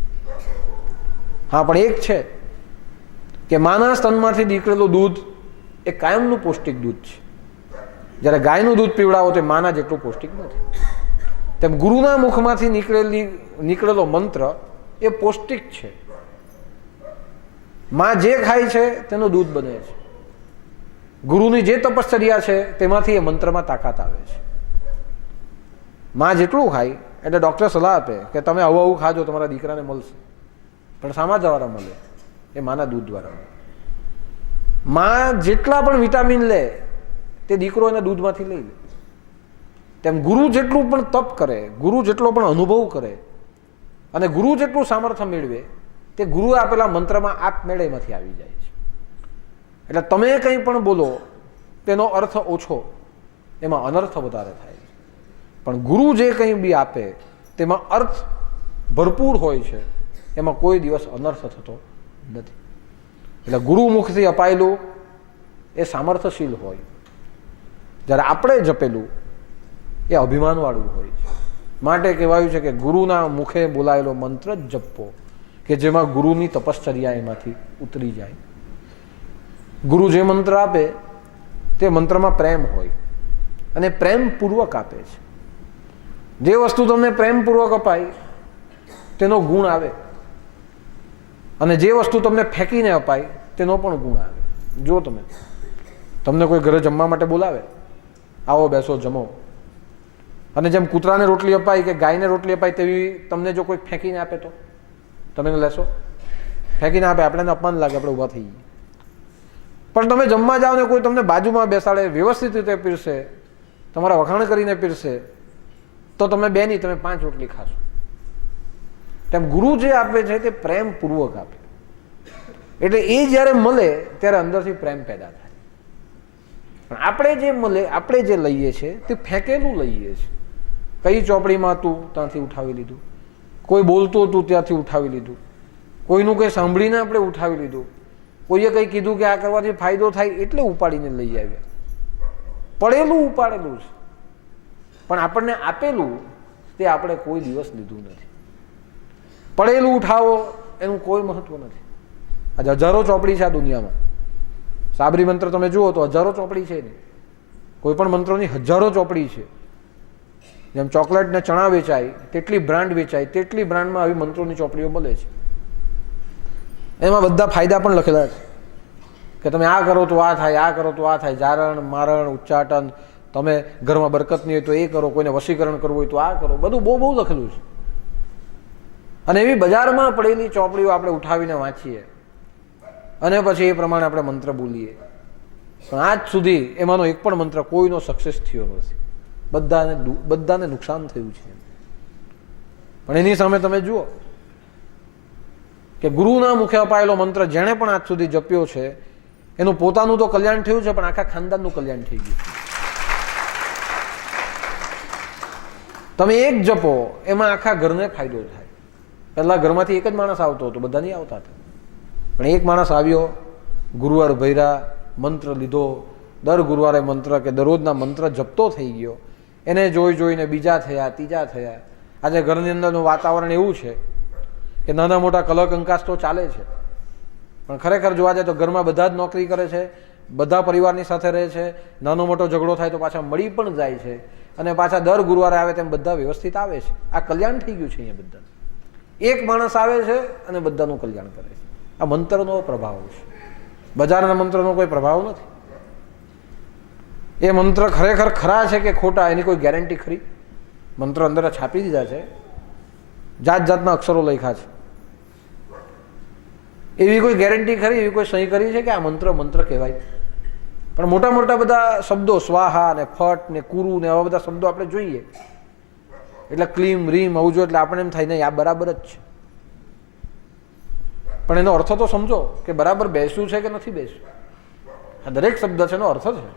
હા, પણ એક છે કે માના સ્તનમાંથી નીકળેલું દૂધ એ કાયમનું પૌષ્ટિક દૂધ છે. જ્યારે ગાયનું દૂધ પીવડાવો તે માના જેટલું પૌષ્ટિક નથી. તેમ ગુરુના મુખમાંથી નીકળેલો મંત્ર એ પૌષ્ટિક છે, માં જે ખાય છે તેનું દૂધ બને છે. ગુરુની જે તપશ્ચર્યા છે તેમાંથી એ મંત્રમાં તાકાત આવે છે. માં જેટલું ખાય એટલે ડૉક્ટર સલાહ આપે કે તમે આવું આવું ખાજો, તમારા દીકરાને મળશે. પણ શામાં દ્વારા મળે? એ માના દૂધ દ્વારા મળે. માં જેટલા પણ વિટામિન લે તે દીકરો એના દૂધમાંથી લઈ લે. તેમ ગુરુ જેટલું પણ તપ કરે, ગુરુ જેટલો પણ અનુભવ કરે અને ગુરુ જેટલું સામર્થ્ય મેળવે તે ગુરુએ આપેલા મંત્રમાં આપમેળે એમાંથી આવી જાય છે. એટલે તમે કંઈ પણ બોલો તેનો અર્થ ઓછો, એમાં અનર્થ વધારે થાય છે. પણ ગુરુ જે કંઈ બી આપે તેમાં અર્થ ભરપૂર હોય છે, એમાં કોઈ દિવસ અનર્થ થતો નથી. એટલે ગુરુમુખથી અપાયેલું એ સામર્થ્યશીલ હોય, જ્યારે આપણે જપેલું એ અભિમાનવાળું હોય છે. માટે કહેવાયું છે કે ગુરુના મુખે બોલાયેલો મંત્ર જ જપવો, કે જેમાં ગુરુની તપશ્ચર્યા એમાંથી ઉતરી જાય. ગુરુ જે મંત્ર આપે તે મંત્રમાં પ્રેમ હોય અને પ્રેમપૂર્વક આપે છે. જે વસ્તુ તમને પ્રેમપૂર્વક અપાય તેનો ગુણ આવે અને જે વસ્તુ તમને ફેંકીને અપાય તેનો પણ ગુણ આવે. જો તમને કોઈ ઘરે જમવા માટે બોલાવે, આવો બેસો જમો, અને જેમ કૂતરાને રોટલી અપાય કે ગાયને રોટલી અપાય તેવી તમને જો કોઈ ફેંકીને આપે તો તમે લેશો? ફેંકીને આપે આપણે અપમાન લાગે, આપણે ઊભા થઈ જઈએ. પણ તમે જમવા જાઓ ને કોઈ તમને બાજુમાં બેસાડે, વ્યવસ્થિત રીતે પીરસે, તમારા વખાણ કરીને પીરસે, તો તમે બે નહીં તમે 5 રોટલી ખાશો. તેમ ગુરુ જે આપે છે તે પ્રેમપૂર્વક આપે, એટલે એ જ્યારે મળે ત્યારે અંદરથી પ્રેમ પેદા થાય. પણ આપણે જે મળે, આપણે જે લઈએ છીએ તે ફેંકેલું લઈએ છીએ. કઈ ચોપડીમાં હતું ત્યાંથી ઉઠાવી લીધું, કોઈ બોલતું હતું ત્યાંથી ઉઠાવી લીધું, કોઈનું કંઈ સાંભળીને આપણે ઉઠાવી લીધું, કોઈએ કંઈ કીધું કે આ કરવાથી ફાયદો થાય એટલે ઉપાડીને લઈ આવ્યા. પડેલું ઉપાડેલું છે, પણ આપણને આપેલું તે આપણે કોઈ દિવસ લીધું નથી. પડેલું ઉઠાવો એનું કોઈ મહત્વ નથી. આજે હજારો ચોપડી છે આ દુનિયામાં. સાબરી મંત્ર તમે જુઓ તો હજારો ચોપડી છે ને, કોઈ પણ મંત્રોની હજારો ચોપડી છે. જેમ ચોકલેટ ને ચણા વેચાય તેટલી બ્રાન્ડ વેચાય, તેટલી બ્રાન્ડમાં આવી મંત્રોની ચોપડીઓ મળે છે. એમાં બધા ફાયદા પણ લખેલા છે કે તમે આ કરો તો આ થાય, આ કરો તો આ થાય, જારણ મારણ ઉચ્ચાટન, તમે ઘરમાં બરકત નહીં હોય તો એ કરો, કોઈને વશીકરણ કરવું હોય તો આ કરો, બધું બહુ બહુ લખેલું છે. અને એવી બજારમાં પડેલી ચોપડીઓ આપણે ઉઠાવીને વાંચીએ અને પછી એ પ્રમાણે આપણે મંત્ર બોલીએ. પણ આજ સુધી એમાંનો એક પણ મંત્ર કોઈનો સક્સેસ થયો નથી. બધાને નુકસાન થયું છે. પણ એની સામે તમે જુઓ કે ગુરુના મુખે અપાયેલો મંત્ર જેણે પણ આજ સુધી જપ્યો છે એનું પોતાનું તો કલ્યાણ થયું છે, પણ આખા ખાનદાનનું કલ્યાણ થઈ ગયું. તમે એક જપો એમાં આખા ઘરને ફાયદો થાય. પહેલા ઘરમાંથી એક જ માણસ આવતો હતો, બધા નહીં આવતા હતા, પણ એક માણસ આવ્યો, ગુરુવાર ભર્યા, મંત્ર લીધો, દર ગુરુવારે મંત્ર કે દરરોજના મંત્ર જપતો થઈ ગયો. એને જોઈને બીજા થયા, ત્રીજા થયા. આજે ઘરની અંદરનું વાતાવરણ એવું છે કે નાના મોટા કલહ કંકાસ તો ચાલે છે, પણ ખરેખર જોવા જાય તો ઘરમાં બધા જ નોકરી કરે છે, બધા પરિવારની સાથે રહે છે. નાનો મોટો ઝઘડો થાય તો પાછા મળી પણ જાય છે અને પાછા દર ગુરુવારે આવે તેમ બધા વ્યવસ્થિત આવે છે. આ કલ્યાણ થઈ ગયું છે અહીંયા બધા. એક માણસ આવે છે અને બધાનું કલ્યાણ કરે છે. આ મંત્રનો પ્રભાવ છે, બજારના મંત્રનો કોઈ પ્રભાવ નથી. એ મંત્ર ખરેખર ખરા છે કે ખોટા એની કોઈ ગેરંટી ખરી? મંત્ર અંદર છાપી દીધા છે, જાત જાતના અક્ષરો લખ્યા છે, એવી કોઈ ગેરંટી ખરી, એવી કોઈ સહી કરી છે કે આ મંત્ર કહેવાય? પણ મોટા મોટા બધા શબ્દો સ્વાહા ને ફટ ને કુરુ ને આવા બધા શબ્દો આપણે જોઈએ એટલે ક્લીમ રીમ આવું જોઈએ એટલે આપણે એમ થાય નહીં આ બરાબર જ છે. પણ એનો અર્થ તો સમજો કે બરાબર બેસ્યું છે કે નથી બેસ્યું. આ દરેક શબ્દ છે એનો અર્થ છે.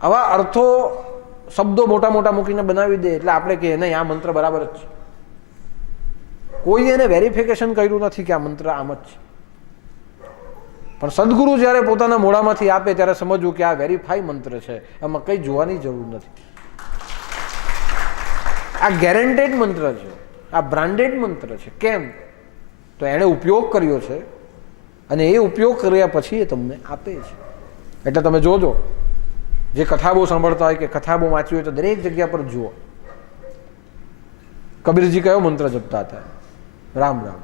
આવા અર્થો શબ્દો મોટા મોટા મૂકીને બનાવી દે એટલે આપણે કહીએ નહીં આ મંત્ર બરાબર જ છે. કોઈ એને વેરિફિકેશન કર્યું નથી કે આ મંત્ર આમ જ છે. પણ સદગુરુ જ્યારે પોતાના મોઢામાંથી આપે ત્યારે સમજવું કે આ વેરીફાઈ મંત્ર છે, આમાં કંઈ જોવાની જરૂર નથી. આ ગેરંટેડ મંત્ર છે, આ બ્રાન્ડેડ મંત્ર છે. કેમ? તો એણે ઉપયોગ કર્યો છે અને એ ઉપયોગ કર્યા પછી એ તમને આપે છે. એટલે તમે જોજો, જે કથાબો સાંભળતા હોય કે કથાબો વાંચી હોય તો દરેક જગ્યા પર જુઓ કબીરજી કયો મંત્ર જપતા હતા? રામ રામ.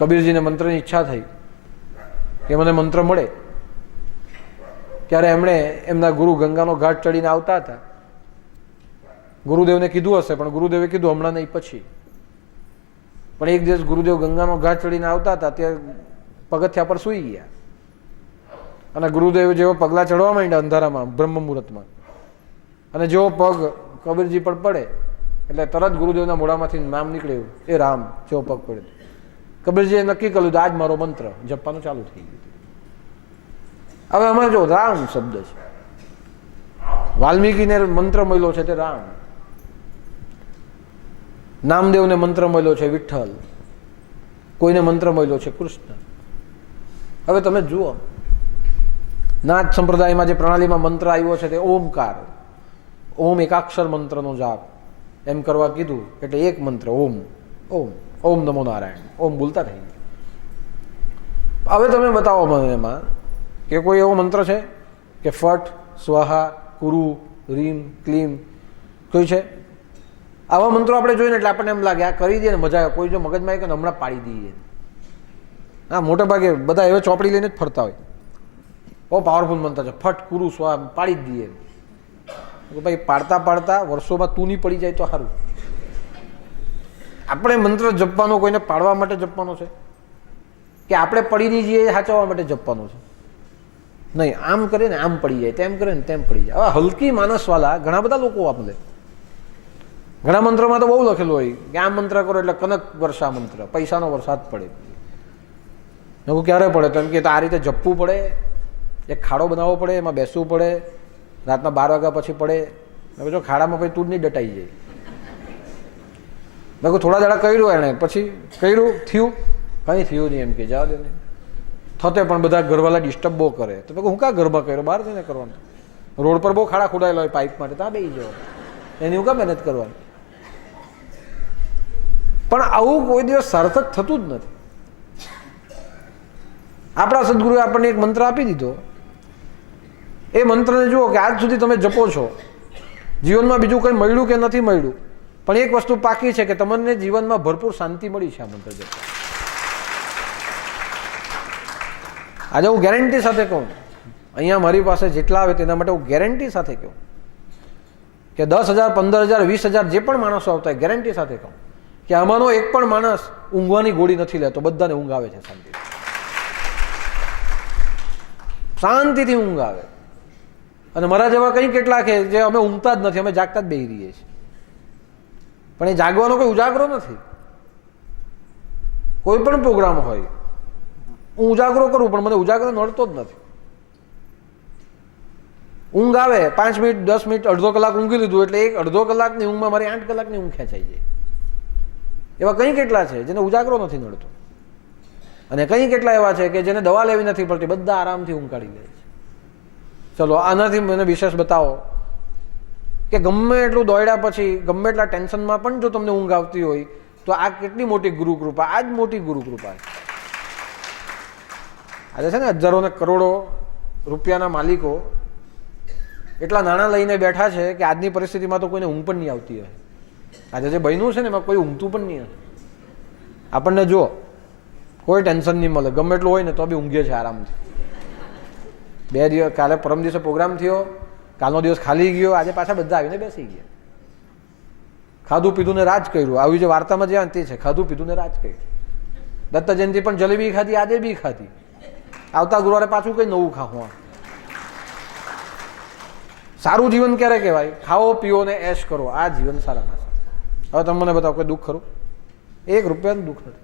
કબીરજીને મંત્રની ઈચ્છા થઈ કે મને મંત્ર મળે, ત્યારે એમણે એમના ગુરુ ગંગાનો ઘાટ ચડીને આવતા હતા. ગુરુદેવને કીધું હશે, પણ ગુરુદેવે કીધું હમણાં નહીં, પછી. પણ એક દિવસ ગુરુદેવ ગંગાનો ઘાટ ચડીને આવતા હતા, ત્યાં પગથિયા પર સૂઈ ગયા. અને ગુરુદેવ જેવો પગલા ચડવા માંડ્યા અંધારામાં, બ્રહ્મ મુહૂર્તમાં, અને જેવો પગ કબીરજી પર પડે એટલે તરત ગુરુદેવના મોઢામાંથી નામ નીકળ્યું, એ રામ. જેવો પગ પડ્યો, કબીરજીએ નક્કી કર્યું આજ મારો મંત્ર જપવાનું ચાલુ થઈ ગયું. હવે અમે જો રામ શબ્દ છે, વાલ્મીકીને મંત્ર મળ્યો છે તે રામ, નામદેવને મંત્ર મળ્યો છે વિઠ્ઠલ, કોઈને મંત્ર મળ્યો છે કૃષ્ણ. હવે તમે જુઓ, નાથ સંપ્રદાયમાં જે પ્રણાલીમાં મંત્ર આવ્યો છે તે ઓમકાર, ઓમ એકાક્ષર મંત્રનો જાપ એમ કરવા કીધું, એટલે એક મંત્ર ઓમ, ઓમ, ઓમ નમો નારાયણ, ઓમ બોલતા થઈ ગયા. હવે તમે બતાવો મને એમાં કે કોઈ એવો મંત્ર છે કે ફટ, સ્વાહા, કુરુ, રીમ, ક્લીમ, કોઈ છે? આવા મંત્રો આપણે જોઈને એટલે આપણને એમ લાગે આ કરી દઈએ ને મજા આવે. કોઈ જો મગજમાં આવે કે હમણાં પાડી દઈએ. હા, મોટા ભાગે બધા એવા ચોપડી લઈને જ ફરતા હોય, બહુ પાવરફુલ મંત્ર છે, ફટ, કુરુ, સ્વાહા પાડી જ દઈએ. ભાઈ પાડતા પાડતા વર્ષોમાં તું નહીં પડી જાય તો સારું. આપણે મંત્ર જપવાનો કોઈને પાડવા માટે જપવાનો છે કે આપણે પડી નહીં જઈએ સાચવવા માટે જપવાનો છે? નહીં, આમ કરે ને આમ પડી જાય, તેમ કરે ને તેમ પડી જાય. હવે હલકી માનસવાળા ઘણા બધા લોકો આપલે, ઘણા મંત્રોમાં તો બહુ લખેલું હોય કે આ મંત્ર કરો એટલે કનક વર્ષા મંત્ર, પૈસાનો વરસાદ પડે. એવું ક્યારે પડે? તો એમ કે આ રીતે જપવું પડે, એક ખાડો બનાવવો પડે, એમાં બેસવું પડે, રાતના 12 વાગ્યા પછી પડે. મેં જો ખાડામાં પછી તું જ નહીં દટાઈ જાય. મેં કહું થોડા દાડા કર્યું એણે, પછી કર્યું, થયું કંઈ થયું નહીં, એમ કે જવા દે ને. થતે પણ બધા ઘરવાળા ડિસ્ટર્બ બહુ કરે. તો મેં કહું હું કાં ઘરમાં કર્યો, બહાર જઈને કરવાનું. રોડ પર બહુ ખાડા ખોડાયેલા હોય પાઇપ માટે, ત્યાં બેસી જવા, એની હું કાં મહેનત કરવાની. પણ આવું કોઈ દિવસ સાર્થક થતું જ નથી. આપણા સદગુરુએ આપણને એક મંત્ર આપી દીધો, એ મંત્રને જુઓ કે આજ સુધી તમે જપો છો, જીવનમાં બીજું કંઈ મળ્યું કે નથી મળ્યું, પણ એક વસ્તુ પાકી છે કે તમને જીવનમાં ભરપૂર શાંતિ મળી છે આ મંત્ર જપવા. આજે હું ગેરંટી સાથે કહું, અહીંયા મારી પાસે જેટલા આવે તેના માટે હું ગેરંટી સાથે કહું કે 10,000, 15,000, 20,000 જે પણ માણસો આવતા હોય, ગેરંટી સાથે કહું કે આમાંનો એક પણ માણસ ઊંઘવાની ગોળી નથી લેતો, બધાને ઊંઘ આવે છે શાંતિથી. શાંતિથી ઊંઘ આવે. અને મારા જેવા કંઈ કેટલા કે જે અમે ઊંઘતા જ નથી, અમે જાગતા જ બેસી રહીએ છીએ. પણ એ જાગવાનો કોઈ ઉજાગરો નથી. કોઈ પણ પ્રોગ્રામ હોય હું ઉજાગરો કરું, પણ મને ઉજાગરો નડતો જ નથી. ઊંઘ આવે 5 મિનિટ, 10 મિનિટ, અડધો કલાક ઊંઘી લીધું એટલે એક અડધો કલાકની ઊંઘમાં મારી 8 કલાકની ઊંઘ ખેંચાઈ જાય. એવા કંઈ કેટલા છે જેને ઉજાગરો નથી નડતો, અને કંઈ કેટલા એવા છે કે જેને દવા લેવી નથી પડતી, બધા આરામથી ઊંઘ કાઢી લે છે. ચલો આનાથી મને વિશેષ બતાવો કે ગમે એટલું દોડ્યા પછી, ગમે એટલા ટેન્શનમાં પણ જો તમને ઊંઘ આવતી હોય તો આ કેટલી મોટી ગુરુ કૃપા. આ જ મોટી ગુરુ કૃપા છે. આજે છે ને હજારો ને કરોડો રૂપિયાના માલિકો એટલા નાણાં લઈને બેઠા છે કે આજની પરિસ્થિતિમાં તો કોઈને ઊંઘ પણ નહીં આવતી હોય. આજે જે બન્યું છે ને એમાં કોઈ ઊંઘતું પણ નહીં. આપણને જો કોઈ ટેન્શન નહીં મળે, ગમે એટલું હોય ને તો બી ઊંઘીએ છે આરામથી. 2 દિવસ, કાલે પરમ દિવસે પ્રોગ્રામ થયો, કાલનો દિવસ ખાલી ગયો, આજે પાછા બધા આવીને બેસી ગયા. ખાધું પીધું ને રાજ કર્યું. આવી જે વાર્તામાં જે અંતિ છે, ખાધું પીધું ને રાજ કર્યું. દત્ત જયંતિ પણ જલેબી ખાધી, આજે બી ખાધી, આવતા ગુરુવારે પાછું કંઈ નવું ખાવું. સારું જીવન ક્યારે કહેવાય? ખાઓ પીઓ ને એશ કરો, આ જીવન સારામાં સારું. હવે તમે મને બતાવો કોઈ દુઃખ ખરું? 1 રૂપિયાનું દુઃખ નથી.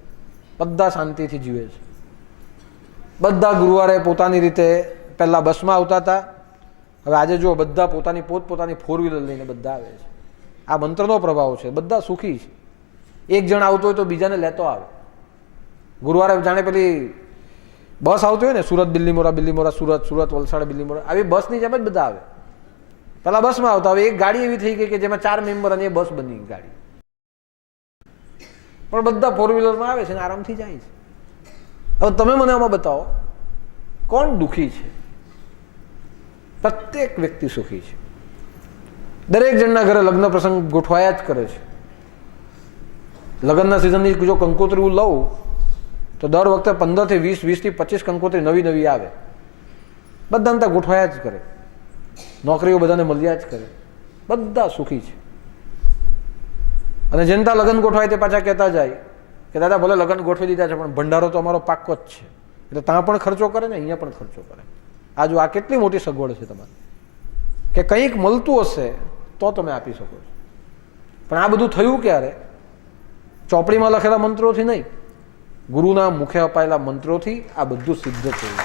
બધા શાંતિથી જીવે છે. બધા ગુરુવારે પોતાની રીતે પહેલાં બસમાં આવતા હતા, હવે આજે જુઓ બધા પોતાની પોતપોતાની 4 વ્હીલર લઈને બધા આવે છે. આ મંત્રનો પ્રભાવ છે. બધા સુખી છે. એક જણ આવતો હોય તો બીજાને લેતો આવે. ગુરુવારે જાણે પેલી બસ આવતી હોય ને, સુરત બિલ્લીમોરા, બિલ્લીમોરા સુરત, સુરત વલસાડ બિલ્લીમોરા, આવી બસની જેમ જ બધા આવે. પહેલાં બસમાં આવતા, હવે એક ગાડી એવી થઈ ગઈ કે જેમાં 4 મેમ્બર અને એ બસ બની ગાડી. પણ બધા 4 વ્હીલરમાં આવે છે ને આરામથી જાય છે. હવે તમે મને આમાં બતાવો કોણ દુઃખી છે? પ્રત્યેક વ્યક્તિ સુખી છે. દરેક જણના ઘરે લગ્ન પ્રસંગ ગોઠવાયા જ કરે છે. લગ્નના સિઝનની જો કંકોત્રી હું લઉં તો દર વખતે 15 થી 20, 20 થી 25 કંકોત્રી નવી નવી આવે. બધાને ત્યાં ગોઠવાયા જ કરે, નોકરીઓ બધાને મળ્યા જ કરે, બધા સુખી છે. અને જનતા લગ્ન ગોઠવાય તે પાછા કહેતા જાય કે દાદા ભલે લગ્ન ગોઠવી દીધા છે પણ ભંડારો તો અમારો પાક્કો જ છે. એટલે ત્યાં પણ ખર્ચો કરે ને અહીંયા પણ ખર્ચો કરે. આ જો આ કેટલી મોટી સગવડ છે તમારી કે કંઈક મળતું હશે તો તમે આપી શકો છો. પણ આ બધું થયું ક્યારે? ચોપડીમાં લખેલા મંત્રોથી નહીં, ગુરુના મુખે અપાયેલા મંત્રોથી આ બધું સિદ્ધ થયું.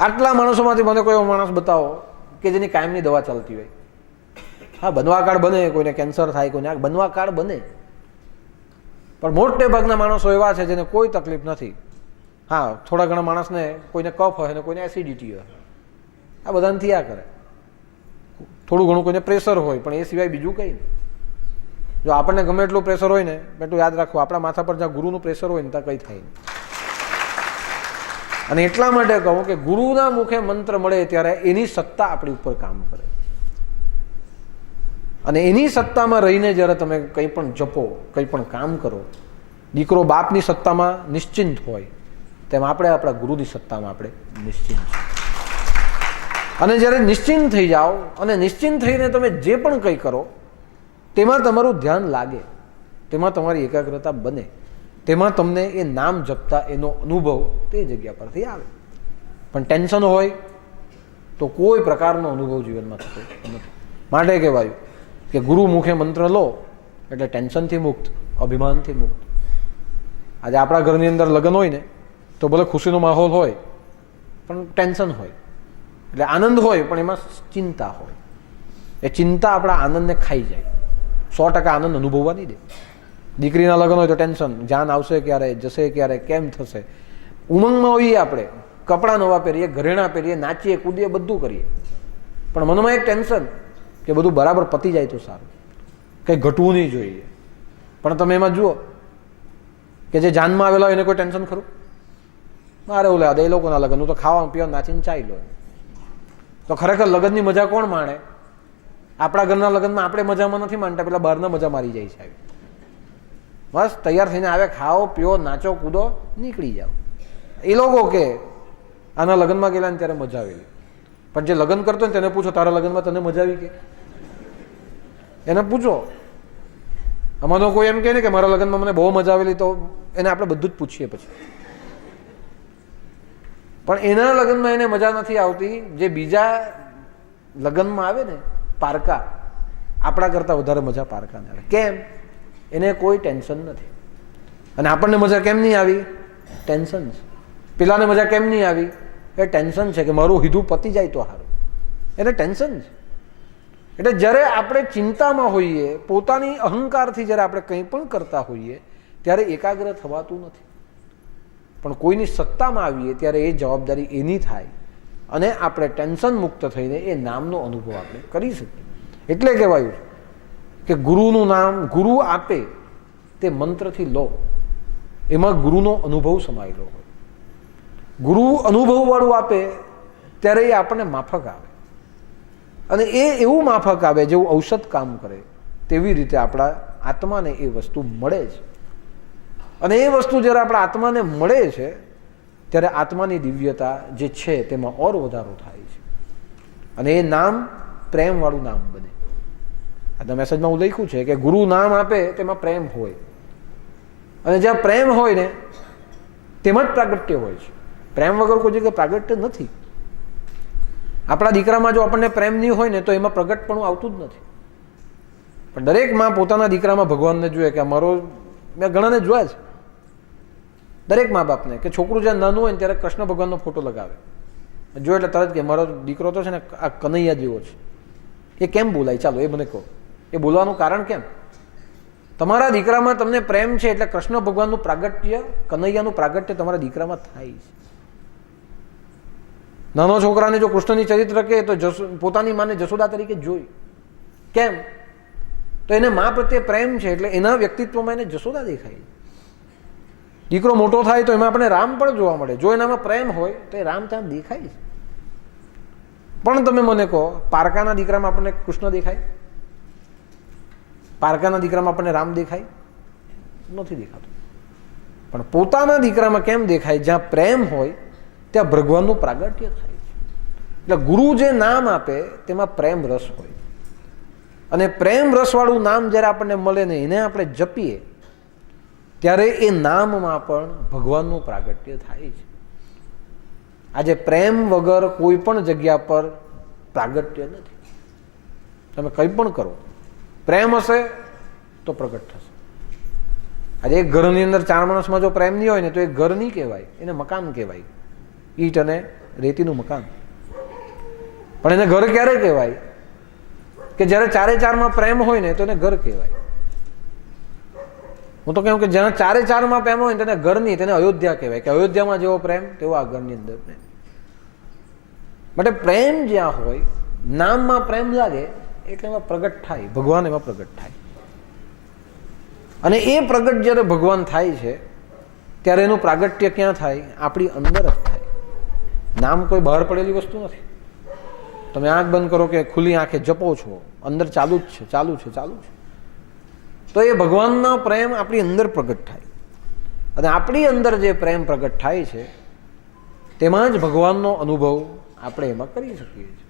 આટલા માણસોમાંથી મને કોઈ એવો માણસ બતાવો કે જેની કાયમની દવા ચાલતી હોય. હા, બનવા કાળ બને, કોઈને કેન્સર થાય, કોઈને બનવા કાળ બને, પણ મોટે ભાગના માણસો એવા છે જેને કોઈ તકલીફ નથી. હા, થોડા ઘણા માણસને કોઈને કફ હોય ને કોઈને એસિડિટી હોય, આ બધાને થયા કરે. થોડું ઘણું કોઈને પ્રેશર હોય, પણ એ સિવાય બીજું કંઈ નહીં. જો આપણને ગમે એટલું પ્રેશર હોય ને, એટલું યાદ રાખવું, આપણા માથા પર જ્યાં ગુરુનું પ્રેશર હોય ને ત્યાં કંઈ થાય નહીં. અને એટલા માટે કહું કે ગુરુના મુખે મંત્ર મળે ત્યારે એની સત્તા આપણી ઉપર કામ કરે. અને એની સત્તામાં રહીને જ્યારે તમે કંઈ પણ જપો, કંઈ પણ કામ કરો, દીકરો બાપની સત્તામાં નિશ્ચિંત હોય તેમ આપણે આપણા ગુરુની સત્તામાં આપણે નિશ્ચિંત છીએ. અને જ્યારે નિશ્ચિંત થઈ જાઓ અને નિશ્ચિંત થઈને તમે જે પણ કંઈ કરો તેમાં તમારું ધ્યાન લાગે, તેમાં તમારી એકાગ્રતા બને, તેમાં તમને એ નામ જપતા એનો અનુભવ તે જગ્યા પરથી આવે. પણ ટેન્શન હોય તો કોઈ પ્રકારનો અનુભવ જીવનમાં થતો નથી. માટે કહેવાયું કે ગુરુ મુખે મંત્ર લો એટલે ટેન્શનથી મુક્ત, અભિમાનથી મુક્ત. આજે આપણા ઘરની અંદર લગ્ન હોય ને તો ભલે ખુશીનો માહોલ હોય પણ ટેન્શન હોય, એટલે આનંદ હોય પણ એમાં ચિંતા હોય. એ ચિંતા આપણા આનંદને ખાઈ જાય, 100% આનંદ અનુભવવા નહીં દે. દીકરીના લગ્ન હોય તો ટેન્શન, જાન આવશે ક્યારે, જશે ક્યારે, કેમ થશે. ઉમંગમાં હોઈએ આપણે, કપડાં નવા પહેરીએ, ઘરેણાં પહેરીએ, નાચીએ, કૂદીએ, બધું કરીએ, પણ મનમાં એક ટેન્શન કે બધું બરાબર પતી જાય તો સારું, કંઈ ઘટવું નહીં જોઈએ. પણ તમે એમાં જુઓ કે જે જાનમાં આવેલા હોય એને કોઈ ટેન્શન ખરું? મારે ઓલે એ લોકોના લગ્ન, હું તો ખાવા પીવા નાચીને ચાઈ લો. તો ખરેખર લગ્નની મજા કોણ માણે? આપણા ઘરના લગ્નમાં આપણે મજામાં નથી માનતા, પેલા બહારના મજા મારી જાય છે. બસ તૈયાર થઈને આવે, ખાઓ પીઓ, નાચો કૂદો, નીકળી જાઓ. એ લોકો કે આના લગ્નમાં ગયેલા ને ત્યારે મજા આવેલી. પણ જે લગ્ન કરતો ને તેને પૂછો તારા લગ્નમાં તને મજા આવી કે? એને પૂછો. આમાંનો કોઈ એમ કહે ને કે મારા લગ્નમાં મને બહુ મજા આવેલી, તો એને આપણે બધું જ પૂછીએ પછી. પણ એના લગ્નમાં એને મજા નથી આવતી જે બીજા લગ્નમાં આવે ને પારકા, આપણા કરતાં વધારે મજા પારકાને આવે. કેમ? એને કોઈ ટેન્શન નથી. અને આપણને મજા કેમ નહીં આવી? ટેન્શન છે. પેલાને મજા કેમ નહીં આવી? એ ટેન્શન છે કે મારું હીધું પતી જાય તો સારું, એને ટેન્શન છે. એટલે જ્યારે આપણે ચિંતામાં હોઈએ, પોતાની અહંકારથી જ્યારે આપણે કંઈ પણ કરતા હોઈએ ત્યારે એકાગ્ર થવાતું નથી. પણ કોઈની સત્તામાં આવીએ ત્યારે એ જવાબદારી એની થાય અને આપણે ટેન્શન મુક્ત થઈને એ નામનો અનુભવ આપણે કરી શકીએ. એટલે કહેવાયું કે ગુરુનું નામ ગુરુ આપે તે મંત્રથી લો, એમાં ગુરુનો અનુભવ સમાયેલો હોય. ગુરુ અનુભવવાળું આપે ત્યારે એ આપણને માફક આવે, અને એ એવું માફક આવે જેવું ઔષધ કામ કરે તેવી રીતે આપણા આત્માને એ વસ્તુ મળે છે. અને એ વસ્તુ જ્યારે આપણા આત્માને મળે છે ત્યારે આત્માની દિવ્યતા જે છે તેમાં ઓર વધારો થાય છે, અને એ નામ પ્રેમવાળું નામ બને. આ મેસેજમાં હું લખ્યું છે કે ગુરુ નામ આપે તેમાં પ્રેમ હોય, અને જ્યાં પ્રેમ હોય ને તેમાં જ પ્રાગટ્ય હોય છે. પ્રેમ વગર કોઈ જગ્યાએ પ્રાગટ્ય નથી. આપણા દીકરામાં જો આપણને પ્રેમ નહીં હોય ને તો એમાં પ્રગટપણું આવતું જ નથી. પણ દરેક માં પોતાના દીકરામાં ભગવાનને જોઈએ કે અમારો, મેં ઘણાને જોયા છે, દરેક મા બાપને કે છોકરું જ્યાં નાનું હોય ને ત્યારે કૃષ્ણ ભગવાનનો ફોટો લગાવે, જો એટલે તરત કે મારો દીકરો તો છે ને આ કનૈયા જેવો છે. એ કેમ બોલાય? ચાલો એ મને કહો, એ બોલવાનું કારણ કેમ? તમારા દીકરામાં તમને પ્રેમ છે એટલે કૃષ્ણ ભગવાનનું પ્રાગટ્ય, કનૈયાનું પ્રાગટ્ય તમારા દીકરામાં થાય છે. નાનો છોકરાને જો કૃષ્ણની ચરિત્ર કહે તો પોતાની માને જશોદા તરીકે જોઈ. કેમ? તો એને મા પ્રત્યે પ્રેમ છે એટલે એના વ્યક્તિત્વમાં એને જશોદા દેખાય. દીકરો મોટો થાય તો એમાં આપણે રામ પણ જોવા મળે. જો એનામાં પ્રેમ હોય તો એ રામ ત્યાં દેખાય છે. પણ તમે મને કહો, પારકાના દીકરામાં આપણને કૃષ્ણ દેખાય? પારકાના દીકરામાં આપણને રામ દેખાય? નથી દેખાતું. પણ પોતાના દીકરામાં કેમ દેખાય? જ્યાં પ્રેમ હોય ત્યાં ભગવાનનું પ્રાગટ્ય થાય છે. એટલે ગુરુ જે નામ આપે તેમાં પ્રેમ રસ હોય, અને પ્રેમ રસવાળું નામ જ્યારે આપણને મળે ને એને આપણે જપીએ ત્યારે એ નામમાં પણ ભગવાનનું પ્રાગટ્ય થાય છે. આજે પ્રેમ વગર કોઈ પણ જગ્યા પર પ્રાગટ્ય નથી. તમે કંઈ પણ કરો, પ્રેમ હશે તો પ્રગટ થશે. આજે એક ઘરની અંદર 4 માણસમાં જો પ્રેમ નહીં હોય ને તો એ ઘર નહીં કહેવાય, એને મકાન કહેવાય, ઈંટ અને રેતીનું મકાન. પણ એને ઘર ક્યારે કહેવાય? કે જ્યારે 4-4માં પ્રેમ હોય ને તો એને ઘર કહેવાય. હું તો કહું કે જ્યાં 4-4માં પ્રેમ હોય ને તેને ઘર નહીં, તેને અયોધ્યા કહેવાય, કે અયોધ્યામાં જેવો પ્રેમ તેવો આ ઘરની અંદર પ્રેમ. માટે પ્રેમ જ્યાં હોય, નામમાં પ્રેમ લાગે એટલે એમાં પ્રગટ થાય, ભગવાન એમાં પ્રગટ થાય. અને એ પ્રગટ જ્યારે ભગવાન થાય છે ત્યારે એનું પ્રાગટ્ય ક્યાં થાય? આપણી અંદર જ થાય. નામ કોઈ બહાર પડેલી વસ્તુ નથી. તમે આંખ બંધ કરો કે ખુલ્લી આંખે જપો છો, અંદર ચાલુ જ છે, ચાલુ છે, ચાલુ છે. તો એ ભગવાનનો પ્રેમ આપણી અંદર પ્રગટ થાય. અને આપણી અંદર જે પ્રેમ પ્રગટ થાય છે તેમાં જ ભગવાનનો અનુભવ આપણે એમાં કરી શકીએ છીએ.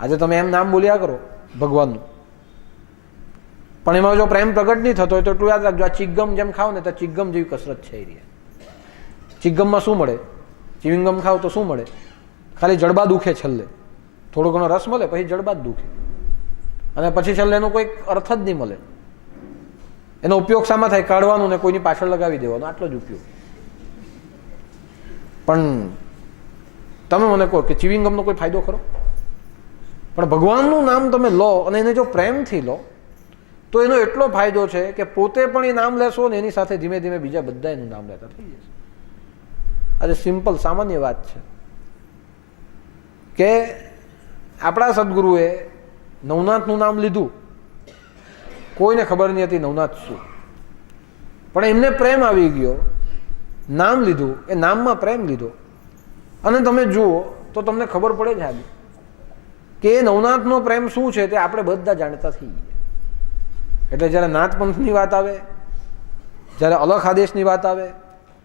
આજે તમે એમ નામ બોલ્યા કરો ભગવાનનું, પણ એમાં જો પ્રેમ પ્રગટ નહીં થતો હોય તો એટલું યાદ રાખજો, આ ચિગમ જેમ ખાવ ને તો ચિગમ જેવી કસરત છે એ રહ્યા. ચિગમમાં શું મળે? ચિવિંગમ ખાવ તો શું મળે? ખાલી જડબા દુખે, છેલ્લે થોડો ઘણો રસ મળે, પછી જડબા જ દુખે, અને પછી છેલ્લે એનો કોઈ અર્થ જ નહીં મળે. એનો ઉપયોગ શામાં થાય? કાઢવાનું ને કોઈની પાછળ લગાવી દેવાનો, આટલો જ ઉપયોગ. પણ તમે મને કહો કે ચિવિંગમનો કોઈ ફાયદો ખરો? પણ ભગવાનનું નામ તમે લો અને એને જો પ્રેમથી લો તો એનો એટલો ફાયદો છે કે પોતે પણ એ નામ લેશો ને એની સાથે ધીમે ધીમે બીજા બધા એનું નામ લેતા થઈ જશે. આજે સિમ્પલ સામાન્ય વાત છે કે આપણા સદગુરુએ નવનાથનું નામ લીધું, કોઈને ખબર નહીં હતી નવનાથ શું, પણ એમને પ્રેમ આવી ગયો, નામ લીધું, એ નામમાં પ્રેમ લીધો, અને તમે જુઓ તો તમને ખબર પડે છે આજે કે એ નવનાથનો પ્રેમ શું છે તે આપણે બધા જાણતા થઈ ગયા. એટલે જ્યારે નાથપંથની વાત આવે, જ્યારે અલખ આદેશની વાત આવે,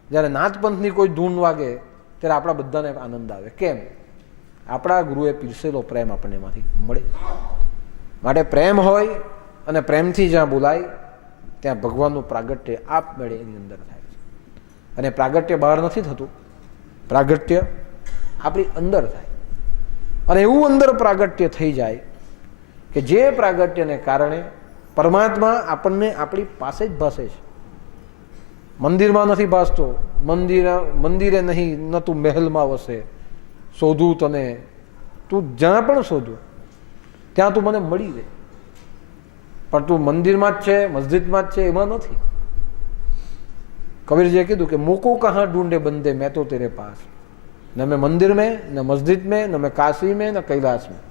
જ્યારે નાથપંથની કોઈ ધૂન વાગે ત્યારે આપણા બધાને આનંદ આવે. કેમ? આપણા ગુરુએ પીરસેલો પ્રેમ આપણને એમાંથી મળે. માટે પ્રેમ હોય અને પ્રેમથી જ્યાં બોલાય ત્યાં ભગવાનનું પ્રાગટ્ય આપમેળે એની અંદર થાય છે. અને પ્રાગટ્ય બહાર નથી થતું, પ્રાગટ્ય આપણી અંદર થાય. અને એવું અંદર પ્રાગટ્ય થઈ જાય કે જે પ્રાગટ્યને કારણે પરમાત્મા આપણને આપણી પાસે જ ભાસે છે. મંદિરમાં નથી ભાસતો, મંદિરે નહીં, ન તું મહેલમાં વસે, શોધું તને, તું જ્યાં પણ શોધું ત્યાં તું મને મળી રહે. પણ તું મંદિરમાં જ છે, મસ્જિદમાં જ છે એમાં નથી. કબીરજીએ કીધું કે મોકો કહાં ઢૂંઢે બંદે મેં તો તેરે પાસ, न मैं मंदिर में, न मस्जिद में, न मैं काशी में, न कैलाश में,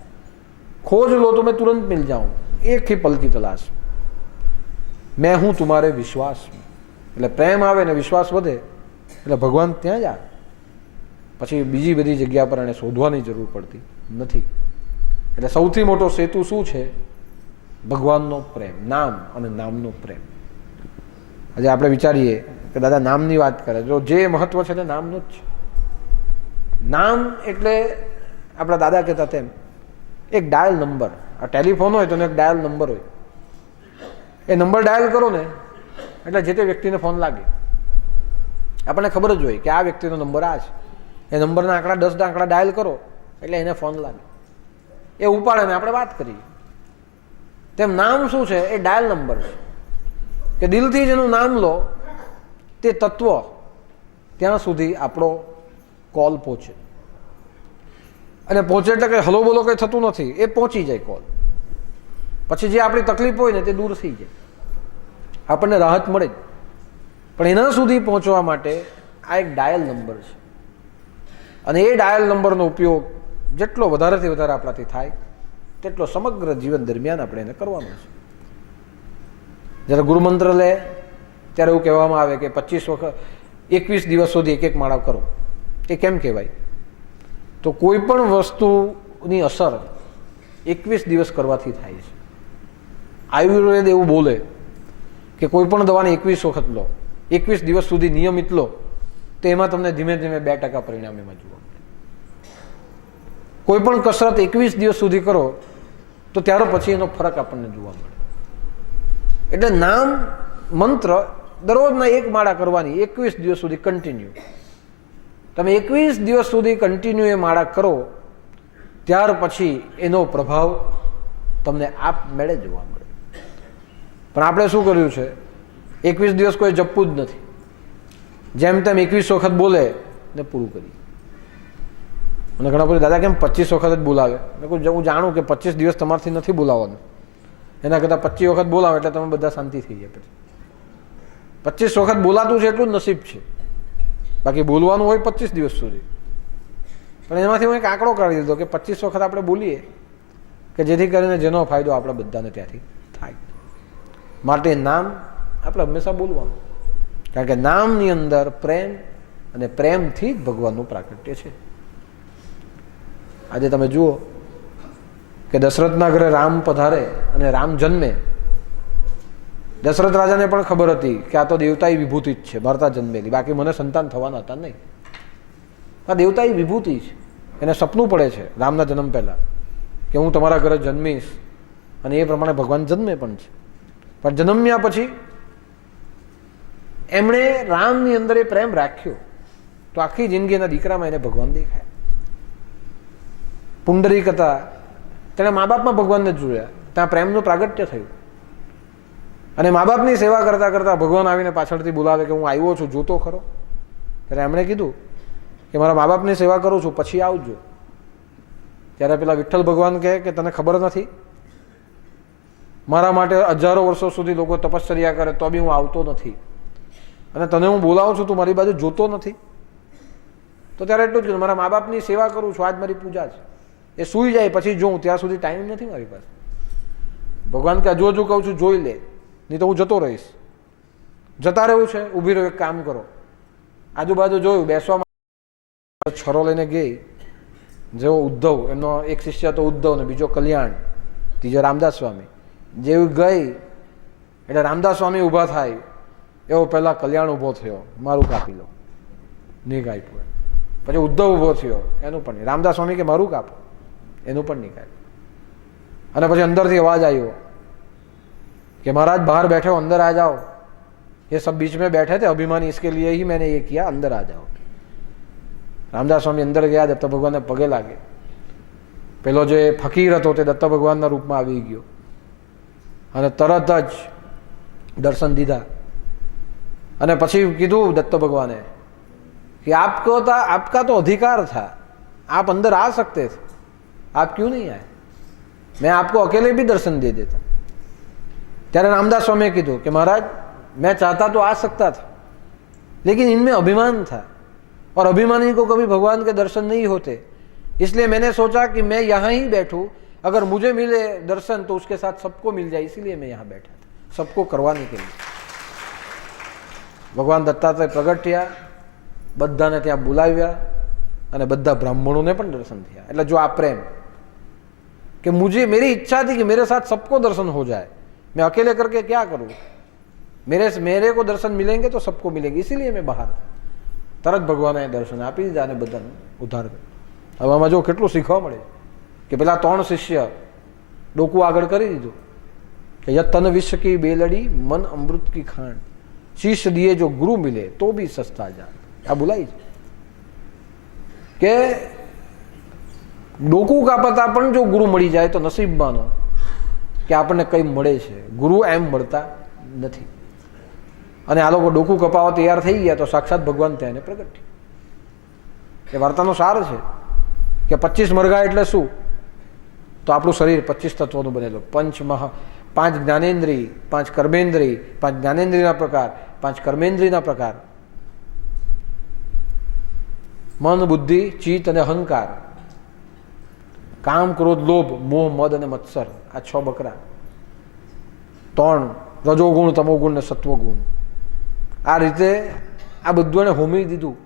खोज लो तो मैं तुरंत मिल जाऊं, एक ही पल की तलाश में, मैं हूं तुम्हारे विश्वास में. એટલે પ્રેમ આવે ને વિશ્વાસ વધે એટલે ભગવાન ત્યાં જ આવે. પછી બીજી બધી જગ્યા પર એને શોધવાની જરૂર પડતી નથી. એટલે સૌથી મોટો સેતુ શું છે? ભગવાનનો પ્રેમ, નામ અને નામનો પ્રેમ. આજે આપણે વિચારીએ કે દાદા નામની વાત કરે, જો જે મહત્વ છે તે નામનું જ છે. નામ એટલે આપણા દાદા કહેતા તેમ એક ડાયલ નંબર. આ ટેલિફોન હોય તો એક ડાયલ નંબર હોય, એ નંબર ડાયલ કરો ને એટલે જે તે વ્યક્તિને ફોન લાગે. આપણને ખબર જ હોય કે આ વ્યક્તિનો નંબર આ છે. એ નંબરના આંકડા 10 આંકડા ડાયલ કરો એટલે એને ફોન લાગે, એ ઉપાડે ને આપણે વાત કરીએ. તેમ નામ શું છે? એ ડાયલ નંબર છે કે દિલથી જેનું નામ લો તે તત્વ ત્યાં સુધી આપણો કોલ પહોંચે. અને પહોંચે એટલે કે હલો બોલો કંઈ થતું નથી, એ પહોંચી જાય કોલ. પછી જે આપણી તકલીફ હોય ને તે દૂર થઈ જાય, આપણને રાહત મળે. પણ એના સુધી પહોંચવા માટે આ એક ડાયલ નંબર છે. અને એ ડાયલ નંબરનો ઉપયોગ જેટલો વધારેથી વધારે આપણાથી થાય તેટલો સમગ્ર જીવન દરમિયાન આપણે એને કરવાનો છે. જ્યારે ગુરુમંત્ર લે ત્યારે એવું કહેવામાં આવે કે 21 દિવસ સુધી એક માળા કરો. એ કેમ કહેવાય? તો કોઈ પણ વસ્તુની અસર 21 દિવસ કરવાથી થાય છે. આયુર્વેદ એવું બોલે કે કોઈ પણ દવાને 21 વખત લો, 21 દિવસ સુધી નિયમિત લો, તો એમાં તમને ધીમે ધીમે 2% પરિણામ એમાં જોવા મળે. કોઈ પણ કસરત 21 દિવસ સુધી કરો તો ત્યાર પછી એનો ફરક આપણને જોવા મળે. એટલે નામ મંત્ર દરરોજના 1 માળા કરવાની, 21 દિવસ સુધી કન્ટિન્યુ. તમે 21 દિવસ સુધી કન્ટિન્યુ એ માળા કરો ત્યાર પછી એનો પ્રભાવ તમને આપમેળે જોવા મળે. પણ આપણે શું કર્યું છે, 21 દિવસ કોઈ જપવું જ નથી, જેમ તેમ 21 વખત બોલે ને પૂરું કરી. અને ઘણા બધા દાદા કેમ 25 વખત જ બોલાવે? હું જાણું કે 25 દિવસ તમારથી નથી બોલાવવાનું, એના કરતાં 25 વખત બોલાવો એટલે તમે બધા શાંતિ થઈ જાય. પછી 25 વખત બોલાતું છે એટલું જ નસીબ છે, બાકી બોલવાનું હોય 25 દિવસ સુધી. પણ એમાંથી હું એક આંકડો કાઢી દીધો કે 25 વખત આપણે બોલીએ કે જેથી કરીને જેનો ફાયદો આપણે બધાને ત્યાંથી થાય. માટે નામ આપણે હંમેશા બોલવાનું, કારણ કે નામની અંદર પ્રેમ, અને પ્રેમથી જ ભગવાનનું પ્રાકટ્ય છે. આજે તમે જુઓ કે દશરથના ઘરે રામ પધારે અને રામ જન્મે. દશરથ રાજાને પણ ખબર હતી કે આ તો દેવતાઈ વિભૂતિ જ છે, મારતા જન્મેલી, બાકી મને સંતાન થવાના હતા નહીં. આ દેવતાઈ વિભૂતિ છે. એને સપનું પડે છે રામના જન્મ પહેલાં કે હું તમારા ઘરે જન્મીશ, અને એ પ્રમાણે ભગવાન જન્મે પણ છે. પણ જન્મ્યા પછી એમણે રામની અંદર એ પ્રેમ રાખ્યો તો આખી જિંદગી એના દીકરામાં એને ભગવાન દેખાય. પુંડરીક હતા, તેણે મા બાપમાં ભગવાનને જોયા, ત્યાં પ્રેમનું પ્રાગટ્ય થયું. અને મા બાપની સેવા કરતાં કરતાં ભગવાન આવીને પાછળથી બોલાવે કે હું આવ્યો છું, જોતો ખરો. ત્યારે એમણે કીધું કે મારા મા બાપની સેવા કરું છું, પછી આવજો. ત્યારે પેલા વિઠ્ઠલ ભગવાન કહે કે તને ખબર નથી, મારા માટે હજારો વર્ષો સુધી લોકો તપશ્ચર્યા કરે તો બી હું આવતો નથી, અને તને હું બોલાવું છું, તું મારી બાજુ જોતો નથી. તો ત્યારે એટલું જ કીધું, મારા મા બાપની સેવા કરું છું, આજ મારી પૂજા છે. એ સૂઈ જાય પછી જોઉં, ત્યાં સુધી ટાઈમ નથી મારી પાસે. ભગવાન કે હજુ કહું છું જોઈ લે, નહીં તો હું જતો રહીશ. જતા રહેવું છે, ઊભી રહ્યો, એક કામ કરો. આજુબાજુ જોયું, બેસવા છરો લઈને ગઈ. જેવો ઉદ્ધવ, એમનો એક શિષ્ય તો ઉદ્ધવ ને બીજો કલ્યાણ, ત્રીજો રામદાસ સ્વામી. જેવી ગઈ એટલે રામદાસ સ્વામી ઊભા થાય એવો પહેલા કલ્યાણ ઊભો થયો, મારું કાપી લો, નહીં કાપ્યું. પછી ઉદ્ધવ ઊભો થયો, એનું પણ નહીં. રામદાસ સ્વામી કે મારું કાપો, એનું પણ નહીં કાપ્યું. અને પછી અંદરથી અવાજ આવ્યો कि महाराज बाहर बैठे हो, अंदर आ जाओ, ये सब बीच में बैठे थे, अभिमानी, इसके लिए ही मैंने ये किया, अंदर आ जाओ. रामदास स्वामी अंदर ગયા, દત્ત ભગવાનને પગે લાગે. પેલો જે ફકીર હતો તે દત્ત ભગવાનના રૂપમાં આવી ગયો અને તરત જ દર્શન દીધા. અને પછી કીધું દત્ત ભગવાને कि आपका तो अधिकार था, आप अंदर आ सकते थे, आप क्यों नहीं आए, मैं आपको अकेले भी दर्शन दे देता. ત્યારે रामदास स्वामी કીધું कि महाराज मैं चाहता तो आ सकता था, लेकिन इनमें अभिमान था, और अभिमानी को कभी भगवान के दर्शन नहीं होते, इसलिए मैंने सोचा कि मैं यहाँ ही बैठूं, अगर मुझे मिले दर्शन तो उसके साथ सबको मिल जाए, इसीलिए मैं यहाँ बैठा था, सबको करवाने के लिए. ભગવાન દત્તાત્રેય પ્રગટ થયા, બધાને ત્યાં બોલાવ્યા, અને બધા બ્રાહ્મણોને પણ દર્શન થયા. એટલે જો આ પ્રેમ કે मेरी इच्छा थी कि मेरे साथ सबको दर्शन हो जाए, मैं अकेले करके क्या करूं, मेरे को दर्शन मिलेंगे तो सबको मिलेंगे, इसीलिए मैं बहार. તરત ભગવાને દર્શન આપી દીધા અને બધાને ઉદ્ધાર કર્યો. હવે આમાં જો કેટલું શીખવા મળે કે પેલા 3 શિષ્ય ડોકું આગળ કરી દીધું કે યતન વિષ કી બેલડી, મન અમૃત કી ખાંડ, શીશ દિએ જો ગુરુ મિલે તો બી સસ્તા જાન. આ બોલાય છે કે ડોકું કાપતા પણ જો ગુરુ મળી જાય તો નસીબ માનો કે આપણને કંઈ મળે છે. ગુરુ એમ મળતા નથી. અને આ લોકો ડોકું કપાવવા તૈયાર થઈ ગયા તો સાક્ષાત ભગવાન ત્યાં પ્રગટ થયા. એ વાર્તાનો સાર છે કે 25 મરઘા એટલે શું, તો આપણું શરીર 25 તત્વોનું બનેલું. 5 જ્ઞાનેન્દ્રિય, 5 કર્મેન્દ્રિય, 5 જ્ઞાનેન્દ્રિયના પ્રકાર, 5 કર્મેન્દ્રિયના પ્રકાર, મન, બુદ્ધિ, ચિત્ત અને અહંકાર, કામ, ક્રોધ, લોભ, મોહ, મદ અને મત્સર, આ 6 બકરા. 3 રજોગુણ, તમોગુણ ને સત્વગુણ. આ રીતે આ બધું એને હોમી દીધું.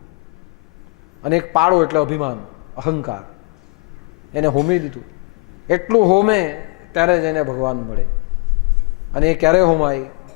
અને એક પાડો એટલે અભિમાન, અહંકાર, એને હોમી દીધું. એટલું હોમે ત્યારે જ એને ભગવાન મળે. અને એ ક્યારે હોમાય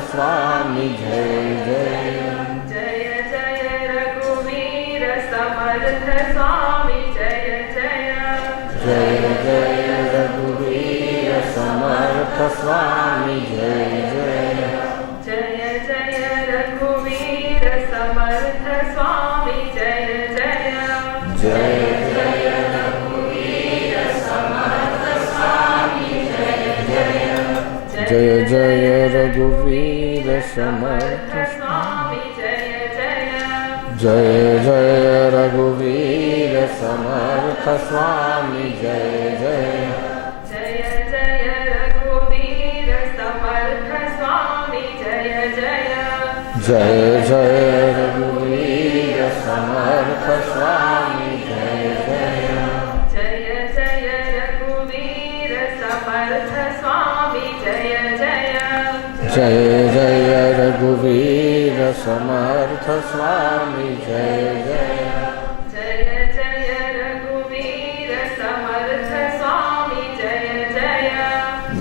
સ્વામી જય જય. જય જય રઘુવીર સમર્થ સ્વામી જય જય. જય જય રઘુવીર સમર્થ સ્વામી જય જય. જય જય રઘુવીર સમર્થ સ્વામી જય જય. જય જય જય રઘુવીર સમર્થ. સ્વામી જય જય. જય જય રઘુવીર સમર્થ સ્વામી જય જય. જય જય રઘુવીર સમર્થ સ્વામી જય જય. જય જય રઘુવીર સમર્થ સ્વામી જય જય. જય જય રઘુવીર સમર્થ સ્વામી જય જય. જય જય રઘુવીર સમર્થ સ્વામી જય જય.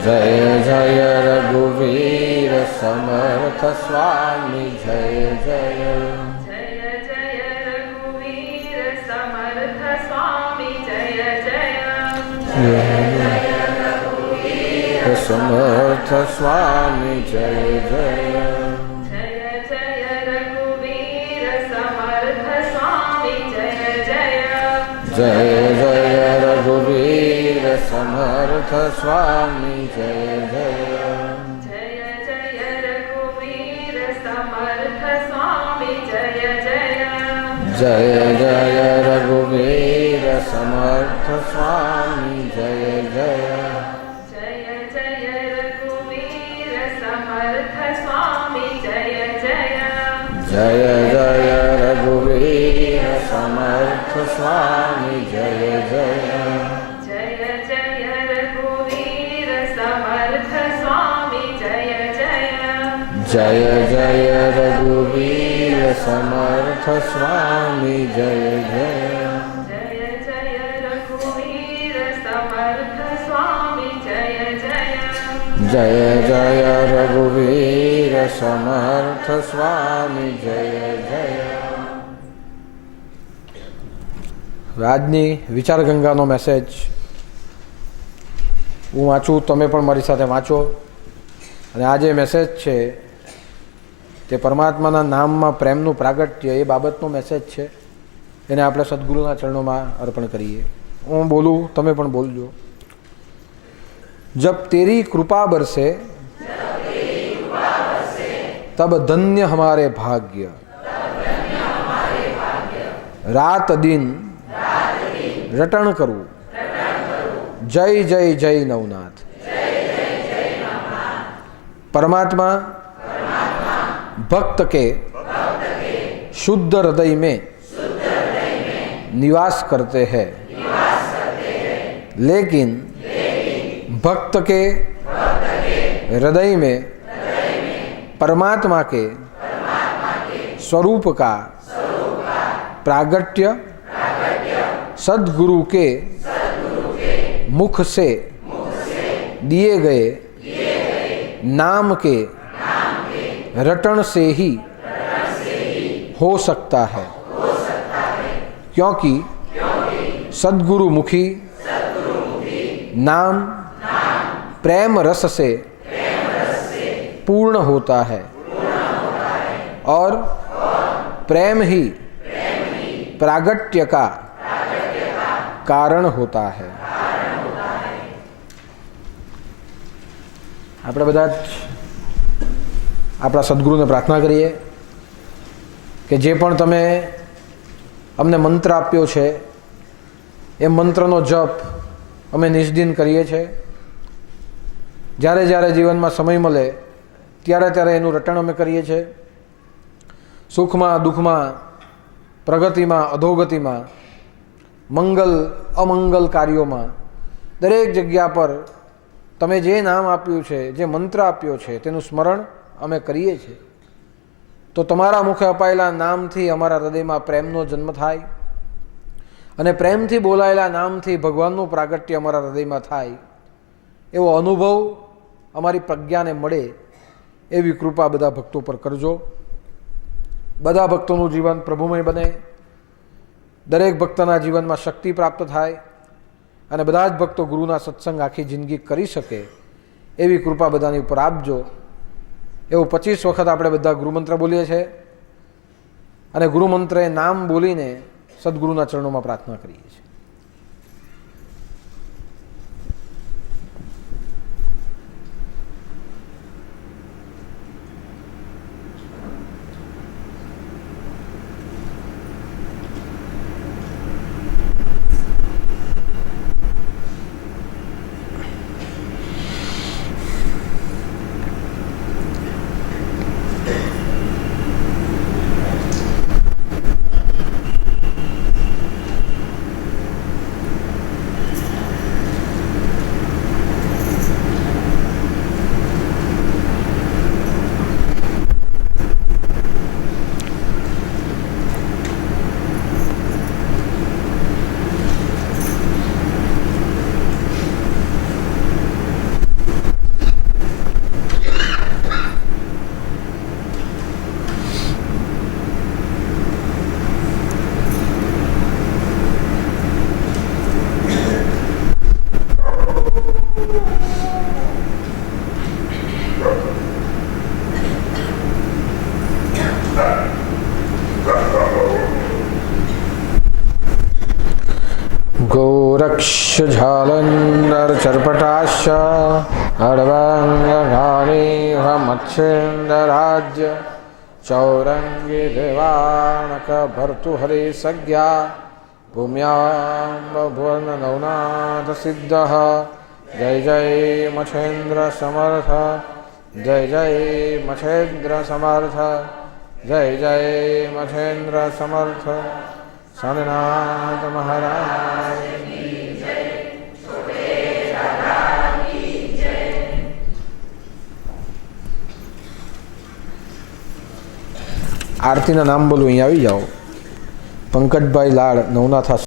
જય જય રઘુવીર સમર્થ સ્વામી જય જય. જય જય રઘુવીર સમર્થ સ્વામી જય જય. જય જય રઘુવીર સમર્થ સ્વામી જય જય. સમર્થ સ્વામી જય જય. જય જય રઘુવીર સમર્થ સ્વામી જય જય. જય જય રઘુવીર સમર્થ સ્વામી જય જય. જય જય રઘુવીર સમર્થ સ્વામી જય જય. જય જય રઘુવીર સમર્થ સ્વામી જય જય. જય જય રઘુવીર સમર્થ સ્વામી જય જય. જય જય રઘુવીર સમર્થ સ્વામી જય જય. જય જય રઘુવીર સમર્થ સ્વામી જય જય. જય જય રઘુવીર સમર્થ સ્વામી જય જય. જય જય રઘુવીર સમર્થ સ્વામી જય જય. જય જય રઘુવીર સમર્થ સ્વામી જય જય. આજની વિચાર ગંગાનો મેસેજ હું વાંચું, તમે પણ મારી સાથે વાંચો. અને આ જે મેસેજ છે તે પરમાત્માના નામમાં પ્રેમનું પ્રાગટ્ય એ બાબતનો મેસેજ છે. એને આપણે સદગુરુના ચરણોમાં અર્પણ કરીએ. હું બોલું, તમે પણ બોલજો. जब तेरी कृपा बरसे तब धन्य हमारे भाग्य. रात दिन रटण करूं जय जय जय नवनाथ. परमात्मा भक्त के शुद्ध हृदय में निवास करते हैं, लेकिन भक्त के हृदय में परमात्मा के स्वरूप का प्रागट्य सद्गुरु के मुख से दिए गए नाम के रटन से ही हो सकता है, क्योंकि सद्गुरु मुखी नाम प्रेम रस से पूर्ण होता है और प्रेम ही प्रागट्य का कारण होता है. આપણે બધા જ આપણા સદગુરુને પ્રાર્થના કરીએ કે જે પણ તમે અમને મંત્ર આપ્યો છે એ મંત્રનો જપ અમે નિષ્દિન કરીએ છીએ. જ્યારે જ્યારે જીવનમાં સમય મળે ત્યારે ત્યારે એનું રટણ અમે કરીએ છીએ. સુખમાં દુઃખમાં, પ્રગતિમાં અધોગતિમાં, મંગલ અમંગલ કાર્યોમાં દરેક જગ્યા પર તમે જે નામ આપ્યું છે, જે મંત્ર આપ્યો છે તેનું સ્મરણ અમે કરીએ છીએ. તો તમારા મુખે અપાયેલા નામથી અમારા હૃદયમાં પ્રેમનો જન્મ થાય અને પ્રેમથી બોલાયેલા નામથી ભગવાનનું પ્રાગટ્ય અમારા હૃદયમાં થાય એવો અનુભવ અમારી પ્રજ્ઞાને મળે એવી કૃપા બધા ભક્તો પર કરજો. બધા ભક્તોનું જીવન પ્રભુમય બને, દરેક ભક્તના જીવનમાં શક્તિ પ્રાપ્ત થાય અને બધા જ ભક્તો ગુરુના સત્સંગ આખી જિંદગી કરી શકે એવી કૃપા બધાની ઉપર આપજો. એવું 25 વખત આપણે બધા ગુરુમંત્ર બોલીએ છીએ અને ગુરુમંત્રે નામ બોલીને સદગુરુના ચરણોમાં પ્રાર્થના કરીએ છીએ. गोरक्षझालन्धरचर्पटाश्च हडवङ्गघानीहमच्छिन्दराज्य चौरङ्गी देवानकभर्तुहरिसज्ञा भूम्यां भुवननवनाथसिद्धः. जय जय मच्छेन्द्र समर्थ, जय जय मच्छेन्द्र समर्थ, जय जय मच्छेन्द्र समर्थ. स्वामीनाथ महाराज આરતીના નામ બોલું, અહીં આવી જાઓ. પંકજભાઈ લાડ, નવનાથા